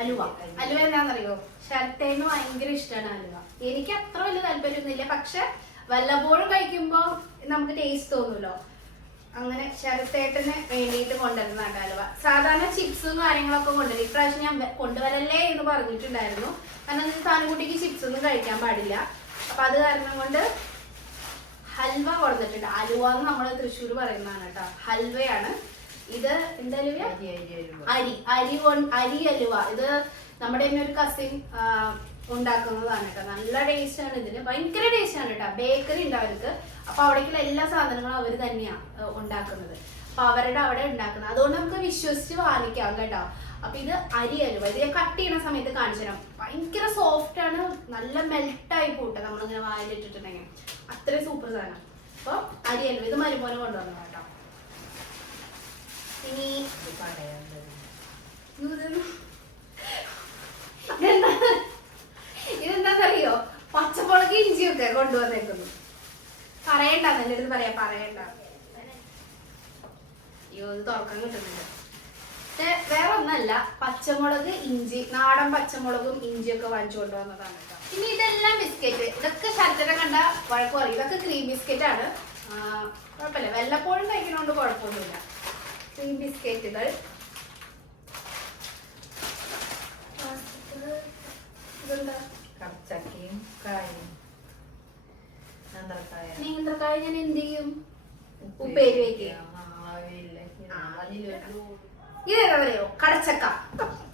അലുവ എന്താണെന്നറിയോ, ശരത്തേന് ഭയങ്കര ഇഷ്ടമാണ് അലുവ. എനിക്ക് അത്ര വലിയ താല്പര്യമൊന്നുമില്ല, പക്ഷെ വല്ലപ്പോഴും കഴിക്കുമ്പോൾ നമുക്ക് ടേസ്റ്റ് തോന്നുമല്ലോ. അങ്ങനെ ശരത്തേട്ടന് വേണ്ടിയിട്ട് കൊണ്ടുവരുന്നതാണ് അലുവ. സാധാരണ ചിപ്സും കാര്യങ്ങളൊക്കെ കൊണ്ടുവരും. ഇപ്രാവശ്യം ഞാൻ കൊണ്ടുവരല്ലേ എന്ന് പറഞ്ഞിട്ടുണ്ടായിരുന്നു. കാരണം താനുകുട്ടിക്ക് ചിപ്സ് ഒന്നും കഴിക്കാൻ പാടില്ല. അപ്പൊ അത് കാരണം കൊണ്ട് ഹൽവ കൊടുത്തിട്ടുണ്ട്. അലുവ എന്ന് നമ്മള് തൃശ്ശൂർ പറയുന്നതാണ് കേട്ടോ, ഹൽവയാണ് ഇത്. എന്താ അലുവ? അരി അലുവ. ഇത് നമ്മുടെ തന്നെ ഒരു കസിൻ ഉണ്ടാക്കുന്നതാണ് കേട്ടോ. നല്ല ടേസ്റ്റ് ആണ് ഇതിന്, ഭയങ്കര ടേസ്റ്റ് ആണ് കേട്ടോ. ബേക്കറി ഉണ്ട് അവർക്ക്. അപ്പൊ അവിടേക്കുള്ള എല്ലാ സാധനങ്ങളും അവർ തന്നെയാണ് ഉണ്ടാക്കുന്നത്. അപ്പൊ അവരുടെ അവിടെ ഉണ്ടാക്കുന്നത്, അതുകൊണ്ട് നമുക്ക് വിശ്വസിച്ച് വാങ്ങിക്കാം കേട്ടോ. അപ്പൊ ഇത് അരി അലുവ. ഇത് ഞാൻ കട്ട് ചെയ്യുന്ന സമയത്ത് കാണിച്ചു തരാം. ഭയങ്കര സോഫ്റ്റ് ആണ്, നല്ല മെൽട്ടായി പോട്ടെ നമ്മളിങ്ങനെ വായിലിട്ടിട്ടുണ്ടെങ്കിൽ. അത്രയും സൂപ്പർ സാധനം. അപ്പൊ അരി അലുവ ഇത് മരുമോനെ കൊണ്ടുവന്നു കേട്ടോ. ഇനി ഇതെന്താണെന്നറിയോ, പച്ചമുളക് ഇഞ്ചിയൊക്കെ കൊണ്ടുവന്നേക്കുന്നു. പറയണ്ട, എന്റെ അടുത്ത് പറയണ്ട. അയ്യോ ഇത് തുറക്കാൻ കിട്ടുന്നില്ല. വേറെ ഒന്നല്ല, പച്ചമുളക് ഇഞ്ചി, നാടൻ പച്ചമുളകും ഇഞ്ചിയൊക്കെ വാങ്ങിച്ചു കൊണ്ടുവന്നതാണ് കേട്ടോ. ഇനി ഇതെല്ലാം ബിസ്ക്കറ്റ്, ഇതൊക്കെ ശർക്കര കണ്ട വഴക്ക് പറയും. ഇതൊക്കെ ക്രീം ബിസ്ക്കറ്റ് ആണ്. കുഴപ്പമില്ല, വല്ലപ്പോഴും കഴിക്കുന്നതുകൊണ്ട് കുഴപ്പമൊന്നുമില്ല. ക്രീം ബിസ്ക്കറ്റുകൾ. ഇതെന്താ? കടച്ചക്കയും കായും. നേന്ത്രക്കായ ഞാൻ എന്ത് ചെയ്യും? ഉപ്പേരി വയ്ക്കുക. ഇതെന്താ പറയോ? കടച്ചക്ക.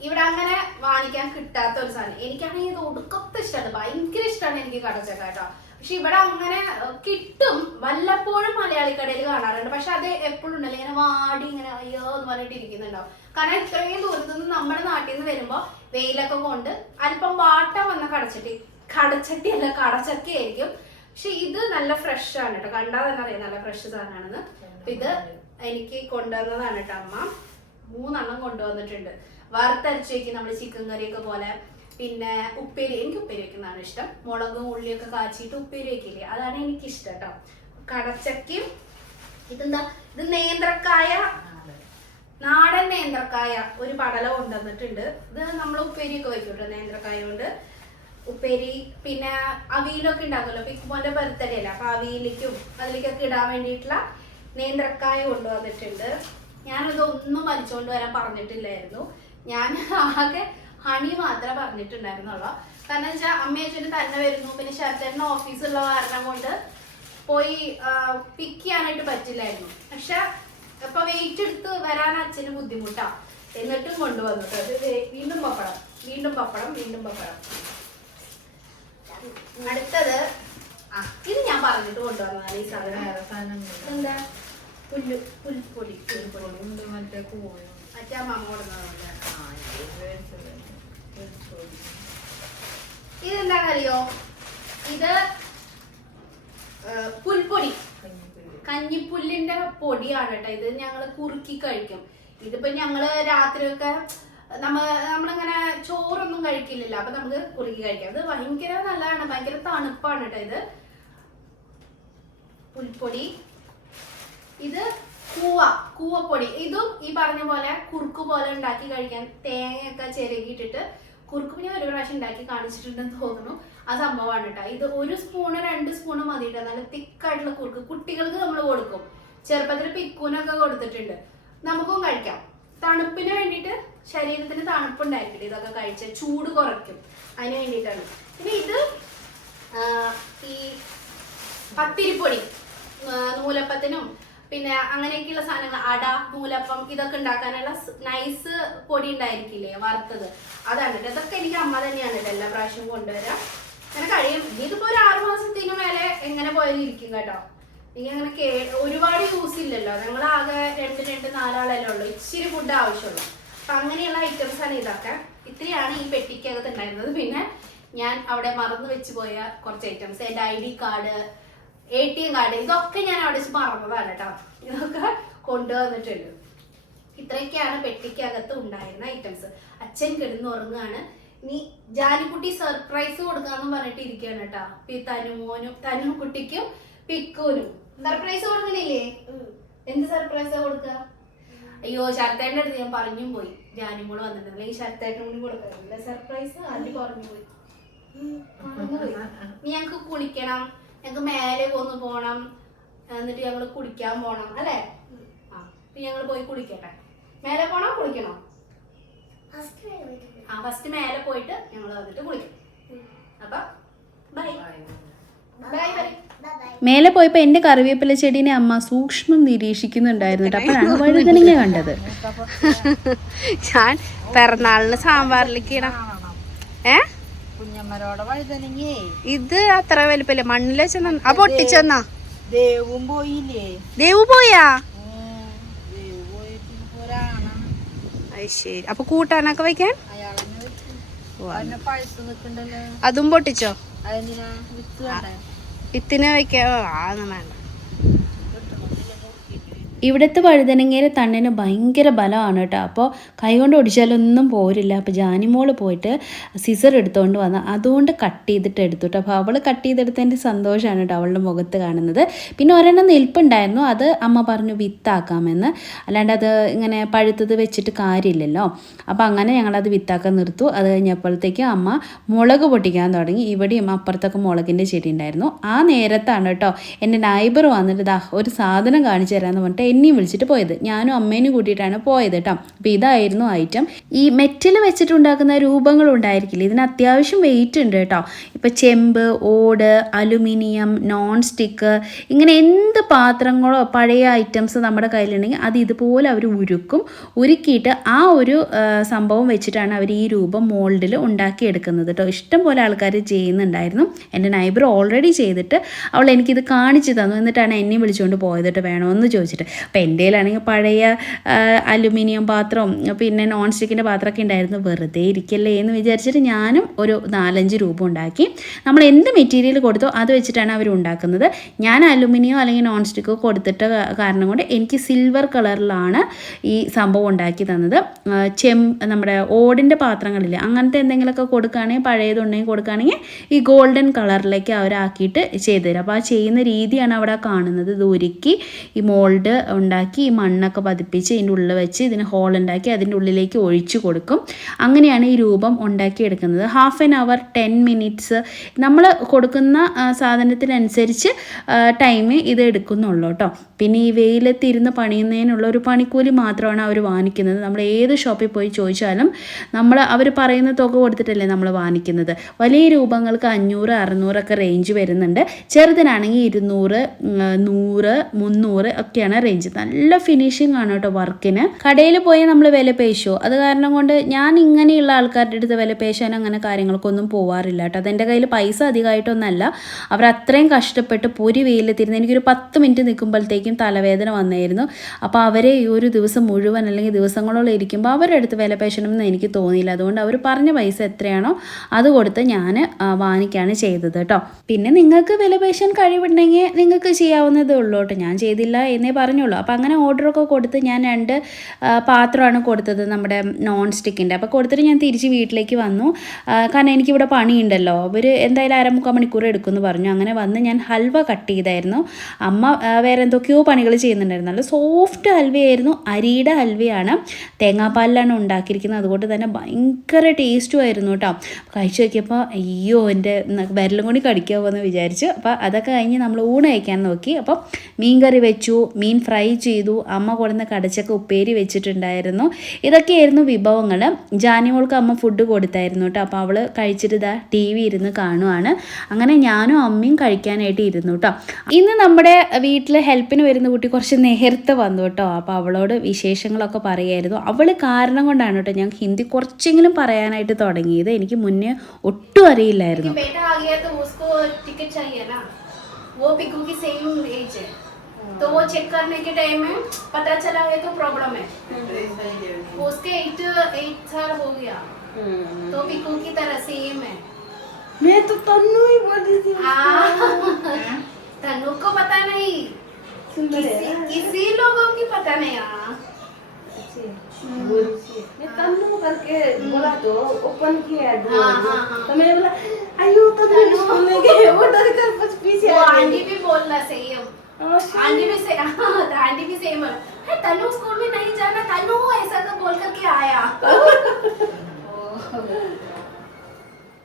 ഇവിടെ അങ്ങനെ വാങ്ങിക്കാൻ കിട്ടാത്ത ഒരു സാധനം. എനിക്കാണെങ്കിൽ ഇത് ഒടുക്കത്തെ ഇഷ്ടമാണ്, ഭയങ്കര ഇഷ്ടമാണ് എനിക്ക് കടച്ചക്ക കേട്ടോ. പക്ഷെ ഇവിടെ അങ്ങനെ കിട്ടും, വല്ലപ്പോഴും മലയാളി കടയിൽ കാണാറുണ്ട്. പക്ഷെ അത് എപ്പോഴും ഉണ്ടല്ലോ ഇങ്ങനെ വാടി ഇങ്ങനെ അയ്യോ എന്ന് പറഞ്ഞിട്ട് ഇരിക്കുന്നുണ്ടാവും. കാരണം ഇത്രയും ദൂരത്തു നിന്ന് നമ്മുടെ നാട്ടിൽ നിന്ന് വരുമ്പോ വെയിലൊക്കെ കൊണ്ട് അല്പം വാട്ടം വന്ന കടച്ചട്ടി അല്ല കടച്ചക്ക ആയിരിക്കും. പക്ഷെ ഇത് നല്ല ഫ്രഷ് ആണ് കേട്ടോ, കണ്ടാൽ തന്നെ അറിയാം നല്ല ഫ്രഷ് സാധനമാണെന്ന്. അപ്പൊ ഇത് എനിക്ക് കൊണ്ടുവന്നതാണ് കേട്ടോ അമ്മ. 3 എണ്ണം കൊണ്ടുവന്നിട്ടുണ്ട്. വറുത്തരച്ച് വെക്കും നമ്മൾ ചിക്കൻ കറിയൊക്കെ പോലെ. പിന്നെ ഉപ്പേരി, എനിക്ക് ഉപ്പേരി വെക്കുന്നതാണ് ഇഷ്ടം. മുളകും ഉള്ളിയൊക്കെ കാച്ചിട്ട് ഉപ്പേരി വെക്കില്ലേ, അതാണ് എനിക്കിഷ്ടം കേട്ടോ. കടച്ചക്കയും ഇതെന്താ, ഇത് നേന്ത്രക്കായ, നാടൻ നേന്ത്രക്കായ ഒരു പടല കൊണ്ടുവന്നിട്ടുണ്ട്. ഇത് നമ്മൾ ഉപ്പേരിയൊക്കെ വെക്കും കേട്ടോ നേന്ത്രക്കായ കൊണ്ട്. ഉപ്പേരി പിന്നെ അവിയലൊക്കെ ഉണ്ടാക്കുമല്ലോ, പിക്കുമോന്റെ ബർത്ത്ഡേ അല്ല, അപ്പൊ അവിയലിക്കും അതിലേക്കൊക്കെ ഇടാൻ വേണ്ടിയിട്ടുള്ള നേന്ത്രക്കായ കൊണ്ടുവന്നിട്ടുണ്ട്. ഞാനിതൊന്നും വലിച്ചോണ്ട് വരാൻ പറഞ്ഞിട്ടില്ലായിരുന്നു. ഞാൻ ആകെ ഹണി മാത്രമേ പറഞ്ഞിട്ടുണ്ടായിരുന്നുള്ളൂ. കാരണം വെച്ചാൽ അമ്മയച്ഛന് തന്നെ വരുന്നു, പിന്നെ ശരത്തേട്ടന് ഓഫീസുള്ള കാരണം കൊണ്ട് പോയി പിക്ക് ചെയ്യാനായിട്ട് പറ്റില്ലായിരുന്നു. പക്ഷെ ഇപ്പൊ വെയിറ്റ് എടുത്ത് വരാൻ അച്ഛന് ബുദ്ധിമുട്ടാ, എന്നിട്ടും കൊണ്ടുവന്നിട്ട് വീണ്ടും പപ്പടം. അടുത്തത് ഇത് ഞാൻ പറഞ്ഞിട്ട് കൊണ്ടുവന്നതാണ് ഈ സാധനം. എന്താ? പുൽപ്പൊടി. മറ്റേ അമ്മ കൊടുക്കുന്നതല്ല. ഇതെന്താണെന്നറിയോ? ഇത് പുൽപ്പൊടി, കഞ്ഞിപ്പുല്ലിന്റെ പൊടിയാണ് കേട്ടോ. ഇത് ഞങ്ങള് കുറുക്കി കഴിക്കും. ഇതിപ്പോ ഞങ്ങള് രാത്രിയൊക്കെ നമ്മളിങ്ങനെ ചോറൊന്നും കഴിക്കില്ലല്ലോ, അപ്പൊ നമുക്ക് കുറുക്കി കഴിക്കാം. ഇത് ഭയങ്കര നല്ലതാണ്, ഭയങ്കര തണുപ്പാണ് കേട്ടോ. ഇത് പുൽപ്പൊടി. ഇത് കൂവപ്പൊടി. ഇതും ഈ പറഞ്ഞ പോലെ കുറുക്ക് പോലെ ഉണ്ടാക്കി കഴിക്കാൻ തേങ്ങയൊക്കെ ചിരകിയിട്ടിട്ട് കുറുക്ക് ഞാൻ ഒരു പ്രാവശ്യം ഉണ്ടാക്കി കാണിച്ചിട്ടുണ്ടെന്ന് തോന്നുന്നു. ആ സംഭവമാണ് കേട്ടോ. ഇത് 1 സ്പൂണ് 2 സ്പൂണ് മതിയിട്ട് നല്ല തിക്കായിട്ടുള്ള കുറുക്ക് കുട്ടികൾക്ക് നമ്മൾ കൊടുക്കും. ചെറുപ്പത്തിൽ പിക്കൂനൊക്കെ കൊടുത്തിട്ടുണ്ട്. നമുക്കും കഴിക്കാം. തണുപ്പിന് വേണ്ടിയിട്ട്, ശരീരത്തിന് തണുപ്പുണ്ടായിരിക്കും ഇതൊക്കെ കഴിച്ച, ചൂട് കുറയ്ക്കും, അതിന് വേണ്ടിയിട്ടാണ്. പിന്നെ ഇത് ഈ പത്തിരിപ്പൊടി, നൂലപ്പത്തിനും പിന്നെ അങ്ങനെയൊക്കെയുള്ള സാധനങ്ങൾ, അട, നൂലപ്പം ഇതൊക്കെ ഉണ്ടാക്കാനുള്ള നൈസ് പൊടി ഉണ്ടായിരിക്കില്ലേ വറുത്തത്, അതാണ് കേട്ടോ. ഇതൊക്കെ എനിക്ക് അമ്മ തന്നെയാണ് കേട്ടോ എല്ലാ പ്രാവശ്യവും കൊണ്ടുവരാം. അങ്ങനെ കഴിയും. ഇതിപ്പോ ഒരു 6 മാസത്തിന് മേലെ എങ്ങനെ പോയാലും ഇരിക്കും കേട്ടോ. എനിക്ക് അങ്ങനെ ഒരുപാട് യൂസ് ഇല്ലല്ലോ, ഞങ്ങൾ ആകെ 2-4 ആളല്ലേ ഉള്ളൂ, ഇച്ചിരി ഫുഡ് ആവശ്യമുള്ളൂ. അപ്പൊ അങ്ങനെയുള്ള ഐറ്റംസ് ആണ് ഇതൊക്കെ. ഇത്രയാണ് ഈ പെട്ടിക്കകത്ത് ഉണ്ടായിരുന്നത്. പിന്നെ ഞാൻ അവിടെ മറന്നു വെച്ച് പോയ കുറച്ച് ഐറ്റംസ്, എൻ്റെ ID കാർഡ്, ATM കാർഡ്, ഇതൊക്കെ ഞാൻ അവിടെ വെച്ച് മറന്നതാണ് കേട്ടോ. ഇതൊക്കെ കൊണ്ടുവന്നിട്ടുണ്ട്. ഇത്രയൊക്കെയാണ് പെട്ടിക്കകത്ത് ഉണ്ടായിരുന്ന ഐറ്റംസ്. അച്ഛൻ കിടന്നുറങ്ങുകയാണ്. ഇനി ജാനിക്കുട്ടി സർപ്രൈസ് കൊടുക്കാന്ന് പറഞ്ഞിട്ട് ഇരിക്കുകയാണ് കേട്ടോ. തനുകുട്ടിക്കും പിക്കൂനും സർപ്രൈസ് കൊടുക്കണില്ലേ? എന്ത് സർപ്രൈസാ കൊടുക്ക? അയ്യോ ശരത്തേന്റെ അടുത്ത് ഞാൻ പറഞ്ഞും പോയി, ജാനിമോള് വന്നിട്ടുണ്ട്, ഈ ശരത്തേട്ടനും കൂടി കൊടുക്കാറില്ല സർപ്രൈസ്. ആദ്യം പറഞ്ഞു പോയി. ഇനി ഞങ്ങക്ക് കുളിക്കണം, ഞങ്ങക്ക് മേലെ ഒന്ന് പോണം, എന്നിട്ട് ഞങ്ങള് കുളിക്കാൻ പോണം അല്ലേ? ഞങ്ങൾ പോയി കുളിക്കട്ടെ. മേലെ പോണോ കുളിക്കണോ? ഫസ്റ്റ് മേലെ പോയിട്ട് ഞങ്ങൾ വന്നിട്ട് കുളിക്കും. അപ്പൊ ബൈ ബൈ ബൈ. മേലെ പോയപ്പോൾ എൻ്റെ കറിവേപ്പില ചെടീനെ അമ്മ സൂക്ഷ്മം നിരീക്ഷിക്കുന്നുണ്ടായിരുന്നു കേട്ടോ. അപ്പോഴാണ് വഴുതനങ്ങ കണ്ടത്. ഞാൻ പിറന്നാളിന് സാമ്പാറിലേക്ക് ഇടാം. കുഞ്ഞമ്മരോടെ വഴുതനങ്ങേ ഇത് അത്ര വലിപ്പല്ലേ, മണ്ണിൽ വെച്ചെന്നാ. ആ പൊട്ടിച്ചെന്നാ? ദേവും പോയില്ലേ? ദേവു പോയാ? ദേവ് പോയിട്ട് ഒരാണ്. അത് ശരി. അപ്പൊ കൂട്ടാനൊക്കെ വെക്കാൻ അയാളെന്നെ വെച്ചു. പഴുത്ത് നിക്കണ്ടല്ലോ. അതും പൊട്ടിച്ചോ? അതെന്തിനാ? വിത്ത് വേണ്ടേ? വിത്തിന് വെക്കാ? അതൊന്നും വേണ്ട. ഇവിടുത്തെ വഴുതനങ്ങയുടെ തണ്ടിന് ഭയങ്കര ബലമാണ് കേട്ടോ. അപ്പോൾ കൈകൊണ്ട് ഒടിച്ചാലൊന്നും പോരില്ല. അപ്പോൾ ജാനിമോൾ പോയിട്ട് സിസർ എടുത്തുകൊണ്ട് വന്ന് അതുകൊണ്ട് കട്ട് ചെയ്തിട്ട് എടുത്തു കേട്ടോ. അപ്പോൾ അവൾ കട്ട് ചെയ്തെടുത്തതിൻ്റെ സന്തോഷമാണ് കേട്ടോ അവളുടെ മുഖത്ത് കാണുന്നത്. പിന്നെ ഒരെണ്ണം നിൽപ്പുണ്ടായിരുന്നു, അത് അമ്മ പറഞ്ഞു വിത്താക്കാമെന്ന്, അല്ലാണ്ട് അത് ഇങ്ങനെ പഴുത്തത് വെച്ചിട്ട് കാര്യമില്ലല്ലോ. അപ്പോൾ അങ്ങനെ ഞങ്ങളത് വിത്താക്കാൻ നിർത്തു. അത് കഴിഞ്ഞപ്പോഴത്തേക്കും അമ്മ മുളക് പൊട്ടിക്കാൻ തുടങ്ങി. ഇവിടെയും അപ്പുറത്തൊക്കെ മുളകിൻ്റെ ചെടി ഉണ്ടായിരുന്നു. ആ നേരത്താണ് കേട്ടോ എൻ്റെ നൈബർ വന്നിട്ട് ഒരു സാധനം കാണിച്ചു തരാമെന്ന് പറഞ്ഞിട്ട് എന്നെയും വിളിച്ചിട്ട് പോയത്. ഞാനും അമ്മേനും കൂട്ടിയിട്ടാണ് പോയത് കേട്ടോ. അപ്പോൾ ഇതായിരുന്നു ഐറ്റം. ഈ മെറ്റൽ വെച്ചിട്ടുണ്ടാക്കുന്ന രൂപങ്ങൾ ഉണ്ടായിരിക്കില്ല, ഇതിന് അത്യാവശ്യം വെയിറ്റ് ഉണ്ട് കേട്ടോ. ഇപ്പോൾ ചെമ്പ്, ഓട്, അലുമിനിയം, നോൺ സ്റ്റിക്ക്, ഇങ്ങനെ എന്ത് പാത്രങ്ങളോ പഴയ ഐറ്റംസ് നമ്മുടെ കയ്യിലുണ്ടെങ്കിൽ അത് ഇതുപോലെ അവർ ഉരുക്കിയിട്ട് ആ ഒരു സംഭവം വെച്ചിട്ടാണ് അവർ ഈ രൂപം മോൾഡിൽ ഉണ്ടാക്കിയെടുക്കുന്നത് കേട്ടോ. ഇഷ്ടം പോലെ ആൾക്കാർ ചെയ്യുന്നുണ്ടായിരുന്നു. എൻ്റെ നൈബർ ഓൾറെഡി ചെയ്തിട്ട് അവൾ എനിക്കിത് കാണിച്ചു തന്നു. എന്നിട്ടാണ് എന്നെ വിളിച്ചുകൊണ്ട് പോയത് കേട്ടോ, വേണമെന്ന് ചോദിച്ചിട്ട്. അപ്പോൾ എൻ്റെ കയ്യിലാണെങ്കിൽ പഴയ അലുമിനിയം പാത്രവും പിന്നെ നോൺ സ്റ്റിക്കിൻ്റെ പാത്രമൊക്കെ ഉണ്ടായിരുന്നു. വെറുതെ ഇരിക്കല്ലേ എന്ന് വിചാരിച്ചിട്ട് ഞാനും ഒരു 4-5 രൂപ ഉണ്ടാക്കി. നമ്മൾ എന്ത് മെറ്റീരിയൽ കൊടുത്തോ അത് വെച്ചിട്ടാണ് അവർ ഉണ്ടാക്കുന്നത്. ഞാൻ അലുമിനിയോ അല്ലെങ്കിൽ നോൺ സ്റ്റിക്കോ കൊടുത്തിട്ട് കാരണം കൊണ്ട് എനിക്ക് സിൽവർ കളറിലാണ് ഈ സംഭവം ഉണ്ടാക്കി തന്നത്. നമ്മുടെ ഓടിൻ്റെ പാത്രങ്ങളില്ലേ, അങ്ങനത്തെ എന്തെങ്കിലുമൊക്കെ കൊടുക്കുകയാണെങ്കിൽ, പഴയതുണ്ടെങ്കിൽ കൊടുക്കുകയാണെങ്കിൽ ഈ ഗോൾഡൻ കളറിലേക്ക് അവരാക്കിയിട്ട് ചെയ്തു തരും. അപ്പോൾ ആ ചെയ്യുന്ന രീതിയാണ് അവിടെ കാണുന്നത്. ഇത് ഉരുക്കി ഈ മോൾഡ് ഉണ്ടാക്കി ഈ മണ്ണൊക്കെ പതിപ്പിച്ച് ഇതിൻ്റെ ഉള്ളിൽ വെച്ച് ഇതിന് ഹോൾ ഉണ്ടാക്കി അതിൻ്റെ ഉള്ളിലേക്ക് ഒഴിച്ചു കൊടുക്കും. അങ്ങനെയാണ് ഈ രൂപം ഉണ്ടാക്കിയെടുക്കുന്നത്. 1/2 an hour 10 minutes നമ്മൾ കൊടുക്കുന്ന സാധനത്തിനനുസരിച്ച് ടൈം ഇത് എടുക്കുന്നുള്ളൂ കേട്ടോ. പിന്നെ ഈ വെയിലത്തിരുന്ന് പണിയുന്നതിനുള്ള ഒരു പണിക്കൂലി മാത്രമാണ് അവർ വാങ്ങിക്കുന്നത്. നമ്മൾ ഏത് ഷോപ്പിൽ പോയി ചോദിച്ചാലും അവർ പറയുന്ന തുക കൊടുത്തിട്ടല്ലേ നമ്മൾ വാങ്ങിക്കുന്നത്. വലിയ രൂപങ്ങൾക്ക് 500-600 ഒക്കെ റേഞ്ച് വരുന്നുണ്ട്. ചെറുതിനാണെങ്കിൽ 200, 100, 300 ഒക്കെയാണ് റേഞ്ച്. നല്ല ഫിനിഷിംഗ് ആണ് കേട്ടോ വർക്കിന്. കടയിൽ പോയി നമ്മൾ വില പേശോ, അത് കാരണം കൊണ്ട് ഞാൻ ഇങ്ങനെയുള്ള ആൾക്കാരുടെ അടുത്ത് വില പേശാൻ അങ്ങനെ കാര്യങ്ങൾക്കൊന്നും പോവാറില്ല കേട്ടോ. അതെൻ്റെ കയ്യിൽ പൈസ അധികമായിട്ടൊന്നല്ല, അവർ അത്രയും കഷ്ടപ്പെട്ട് പൊരി വെയിലെത്തിരുന്ന് എനിക്കൊരു 10 മിനിറ്റ് നിൽക്കുമ്പോഴത്തേക്കും തലവേദന വന്നായിരുന്നു. അപ്പോൾ അവരെ ഈ ഒരു ദിവസം മുഴുവൻ അല്ലെങ്കിൽ ദിവസങ്ങളോളം ഇരിക്കുമ്പോൾ അവരുടെ അടുത്ത് വില പേശണമെന്ന് എനിക്ക് തോന്നിയില്ല. അതുകൊണ്ട് അവർ പറഞ്ഞ പൈസ എത്രയാണോ അത് കൊടുത്ത് ഞാൻ വാങ്ങിക്കുകയാണ് ചെയ്തത് കേട്ടോ. പിന്നെ നിങ്ങൾക്ക് വില പേശാൻ കഴിവുണ്ടെങ്കിൽ നിങ്ങൾക്ക് ചെയ്യാവുന്നതേ ഉള്ളൂ കേട്ടോ. ഞാൻ ചെയ്തില്ല എന്നേ പറഞ്ഞുള്ളൂ. അപ്പോൾ അങ്ങനെ ഓർഡറൊക്കെ കൊടുത്ത് ഞാൻ 2 പാത്രമാണ് കൊടുത്തത്, നമ്മുടെ നോൺ സ്റ്റിക്കിൻ്റെ. അപ്പോൾ കൊടുത്തിട്ട് ഞാൻ തിരിച്ച് വീട്ടിലേക്ക് വന്നു. കാരണം എനിക്കിവിടെ പണിയുണ്ടല്ലോ. അവർ എന്തായാലും 1/2-3 മണിക്കൂർ എടുക്കുമെന്ന് പറഞ്ഞു. അങ്ങനെ വന്ന് ഞാൻ ഹൽവ കട്ട് ചെയ്തായിരുന്നു. അമ്മ വേറെ എന്തൊക്കെയോ പണികൾ ചെയ്യുന്നുണ്ടായിരുന്നു. നല്ല സോഫ്റ്റ് ഹൽവയായിരുന്നു. അരിയുടെ ഹൽവയാണ്, തേങ്ങാപ്പാലിലാണ് ഉണ്ടാക്കിയിരിക്കുന്നത്. അതുകൊണ്ട് തന്നെ ഭയങ്കര ടേസ്റ്റും ആയിരുന്നു കേട്ടോ. കഴിച്ചു നോക്കിയപ്പോൾ അയ്യോ എൻ്റെ വിരലും കൂടി കടിക്കാമോ എന്ന് വിചാരിച്ചു. അപ്പോൾ അതൊക്കെ കഴിഞ്ഞ് നമ്മൾ ഊണ് കഴിക്കാൻ നോക്കി. അപ്പോൾ മീൻ കറി വെച്ചു, മീൻ ഫ്രൈ ചെയ്തു, അമ്മ കൊടുന്ന കടച്ചക്ക ഉപ്പേരി വെച്ചിട്ടുണ്ടായിരുന്നു. ഇതൊക്കെയായിരുന്നു വിഭവങ്ങൾ. ജാനിമോൾക്ക് അമ്മ ഫുഡ് കൊടുത്തായിരുന്നു കേട്ടോ. അപ്പോൾ അവൾ കഴിച്ചിട്ട് TV ഇരുന്ന് കാണുവാണ്. അങ്ങനെ ഞാനും അമ്മയും കഴിക്കാനായിട്ട് ഇരുന്നു കേട്ടോ. ഇന്ന് നമ്മുടെ വീട്ടിൽ ഹെൽപ്പിന് വരുന്ന കുട്ടി കുറച്ച് നേരത്തെ വന്നു കേട്ടോ. അപ്പോൾ അവളോട് വിശേഷങ്ങളൊക്കെ പറയായിരുന്നു. അവൾ കാരണം കൊണ്ടാണ് കേട്ടോ ഞാൻ ഹിന്ദി കുറച്ചെങ്കിലും പറയാനായിട്ട് തുടങ്ങിയത്. എനിക്ക് മുന്നേ ഒട്ടും അറിയില്ലായിരുന്നു. वो पिकू की सेम एज है, तो वो चेक करने के टाइम में पता चला है तो प्रॉब्लम है. उसके 8 साल हो गया, तो पिकू की तरह सेम है. मैं तो तन्नू ही बोल रही थी. तन्नू को पता नहीं, किसी लोगों की पता नहीं. मैं तन्नू करके बोला तो ओपन किया तो मैंने बोला आयु तन्नू बोलने के वो डर कर कुछ पीछे वो आंटी भी बोलना सही है. आंटी भी से आंटी भी सेम है. तन्नू स्कूल में नहीं जाना, तन्नू ऐसा तो बोल करके आया.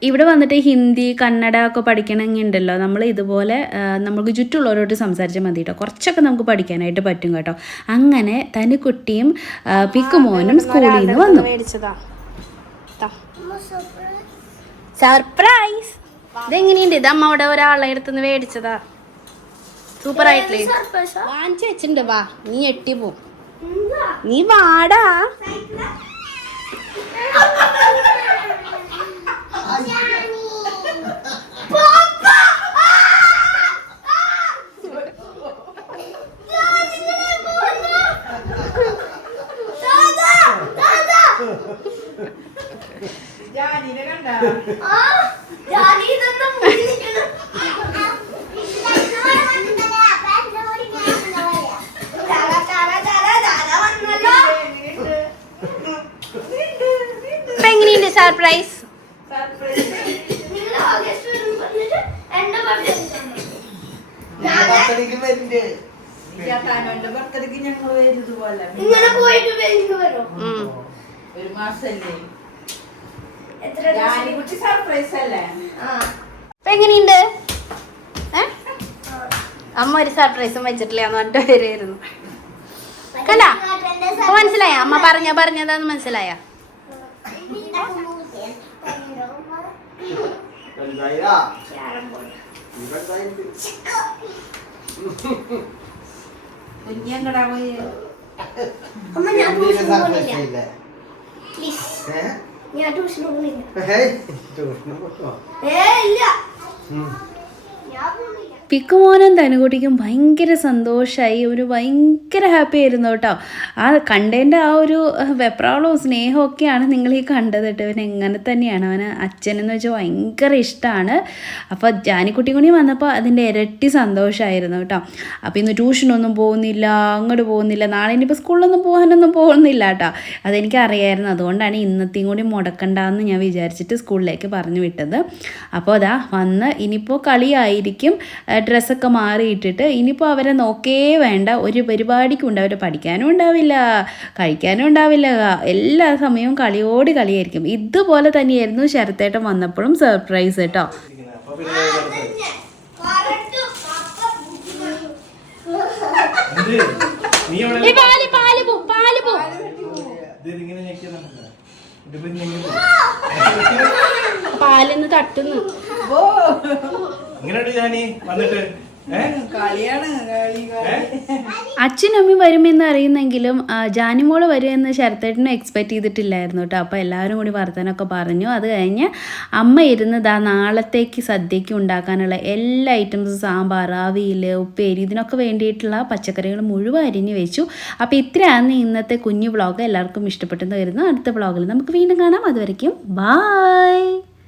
ഇവിടെ വന്നിട്ട് ഹിന്ദി, കന്നഡ ഒക്കെ പഠിക്കണമെങ്കിൽ ഉണ്ടല്ലോ നമ്മൾ ഇതുപോലെ നമുക്ക് ചുറ്റുമുള്ളവരോട് സംസാരിച്ചാൽ മതി കേട്ടോ. കുറച്ചൊക്കെ നമുക്ക് പഠിക്കാനായിട്ട് പറ്റും കേട്ടോ. അങ്ങനെ തനിക്കുട്ടിയും പിക്കുമോനും സ്കൂളിൽ നിന്ന് വന്നു. സർപ്രൈസ്. ഇതെങ്ങനെയുണ്ട്? ഇത് അമ്മ അവിടെ ഒരാളെ അടുത്തുനിന്ന് മേടിച്ചതാ. സൂപ്പർ ആയിട്ടില്ലേ? വാങ്ങിച്ചു വെച്ചിട്ടുണ്ട്. വാ, നീ എട്ടി പോ. നീ വാടാ. ബർത്ത്ഡേക്ക് വരുന്നുണ്ട്. ബർത്ത്ഡേക്ക് ഞങ്ങൾ വരുന്നതുപോലെ ഇങ്ങനെ പോയിട്ട് എനിക്ക് വരും. ഒരു മാസല്ലേ എത്ര കുട്ടി സർപ്രൈസ് അല്ലേ? അപ്പൊ എങ്ങനെയുണ്ട്? അമ്മ ഒരു സർപ്രൈസും വെച്ചിട്ടില്ല എന്ന് പറഞ്ഞിട്ട് വരുമായിരുന്നു. കണ്ടാ അപ്പൊ മനസ്സിലായ? അമ്മ പറഞ്ഞതാന്ന് മനസ്സിലായ? വലുതായിരാ? ഈ വലുതായിട്ടുണ്ട്. കുഞ്ഞങ്ങടാ പോയി അമ്മ ഞാൻ എന്തിനാ ട്യൂഷൻ surprise പോകുന്നില്ല. ചെയ്യില്ലേ? പ്ലീസ് ഏ? ഞാൻ ട്യൂഷൻ പോകുന്നില്ല. ഹേയ്, ട്യൂഷന് പോട്ടോ? ഇല്ല ഉം. ഞാൻ പോകുന്നില്ല. പിക്കുമോനും തനുകുട്ടിക്കും ഭയങ്കര സന്തോഷമായി, ഒരു ഭയങ്കര ഹാപ്പി ആയിരുന്നു കേട്ടോ. ആ കണ്ടതിൻ്റെ ആ ഒരു വെപ്രാളവും സ്നേഹവും ഒക്കെയാണ് നിങ്ങൾ ഈ കണ്ടത് കേട്ടോ. അവൻ എങ്ങനെ തന്നെയാണ്, അവന് അച്ഛനെന്ന് വെച്ചാൽ ഭയങ്കര ഇഷ്ടമാണ്. അപ്പോൾ ജാനിക്കുട്ടി കൂടി വന്നപ്പോൾ അതിൻ്റെ ഇരട്ടി സന്തോഷമായിരുന്നു കേട്ടോ. അപ്പോൾ ഇന്ന് ട്യൂഷനൊന്നും പോകുന്നില്ല, അങ്ങോട്ട് പോകുന്നില്ല, നാളെ ഇനിയിപ്പോൾ സ്കൂളിലൊന്നും പോകാനൊന്നും പോകുന്നില്ല കേട്ടോ. അതെനിക്ക് അറിയായിരുന്നു. അതുകൊണ്ടാണ് ഇന്നത്തെയും കൂടി മുടക്കണ്ടെന്ന് ഞാൻ വിചാരിച്ചിട്ട് സ്കൂളിലേക്ക് പറഞ്ഞു വിട്ടത്. അപ്പോൾ അതാ വന്ന് ഇനിയിപ്പോൾ കളിയായിരിക്കും. ഡ്രസ്സൊക്കെ മാറിയിട്ടിട്ട് ഇനിയിപ്പോൾ അവരെ നോക്കേ വേണ്ട, ഒരു പരിപാടിക്കും ഉണ്ട്. അവർ പഠിക്കാനും ഉണ്ടാവില്ല, കഴിക്കാനും ഉണ്ടാവില്ല, എല്ലാ സമയവും കളിയോട് കളിയായിരിക്കും. ഇതുപോലെ തന്നെയായിരുന്നു ശരത്തേട്ടൻ വന്നപ്പോഴും സർപ്രൈസ് കേട്ടോ. പാലിന്ന് തട്ടുന്നു. കളിയാണ് അച്ഛനും അമ്മയും വരുമെന്ന് അറിയുന്നെങ്കിലും ജാനിമോള് വരുമെന്ന് ശരത്തേട്ടനും എക്സ്പെക്റ്റ് ചെയ്തിട്ടില്ലായിരുന്നു കേട്ടോ. അപ്പോൾ എല്ലാവരും കൂടി വർത്തനമൊക്കെ പറഞ്ഞു. അത് കഴിഞ്ഞ് അമ്മ ഇരുന്നതാ നാളത്തേക്ക് സദ്യയ്ക്ക് ഉണ്ടാക്കാനുള്ള എല്ലാ ഐറ്റംസും, സാമ്പാർ, അവിയൽ, ഉപ്പേരി, ഇതിനൊക്കെ വേണ്ടിയിട്ടുള്ള പച്ചക്കറികൾ മുഴുവൻ അരിഞ്ഞു വെച്ചു. അപ്പോൾ ഇത്രയാണ് ഇന്നത്തെ കുഞ്ഞു വ്ളോഗ്. എല്ലാവർക്കും ഇഷ്ടപ്പെട്ടെന്ന് വരുന്നു. അടുത്ത വ്ളോഗിൽ നമുക്ക് വീണ്ടും കാണാം. അതുവരയ്ക്കും ബായ്.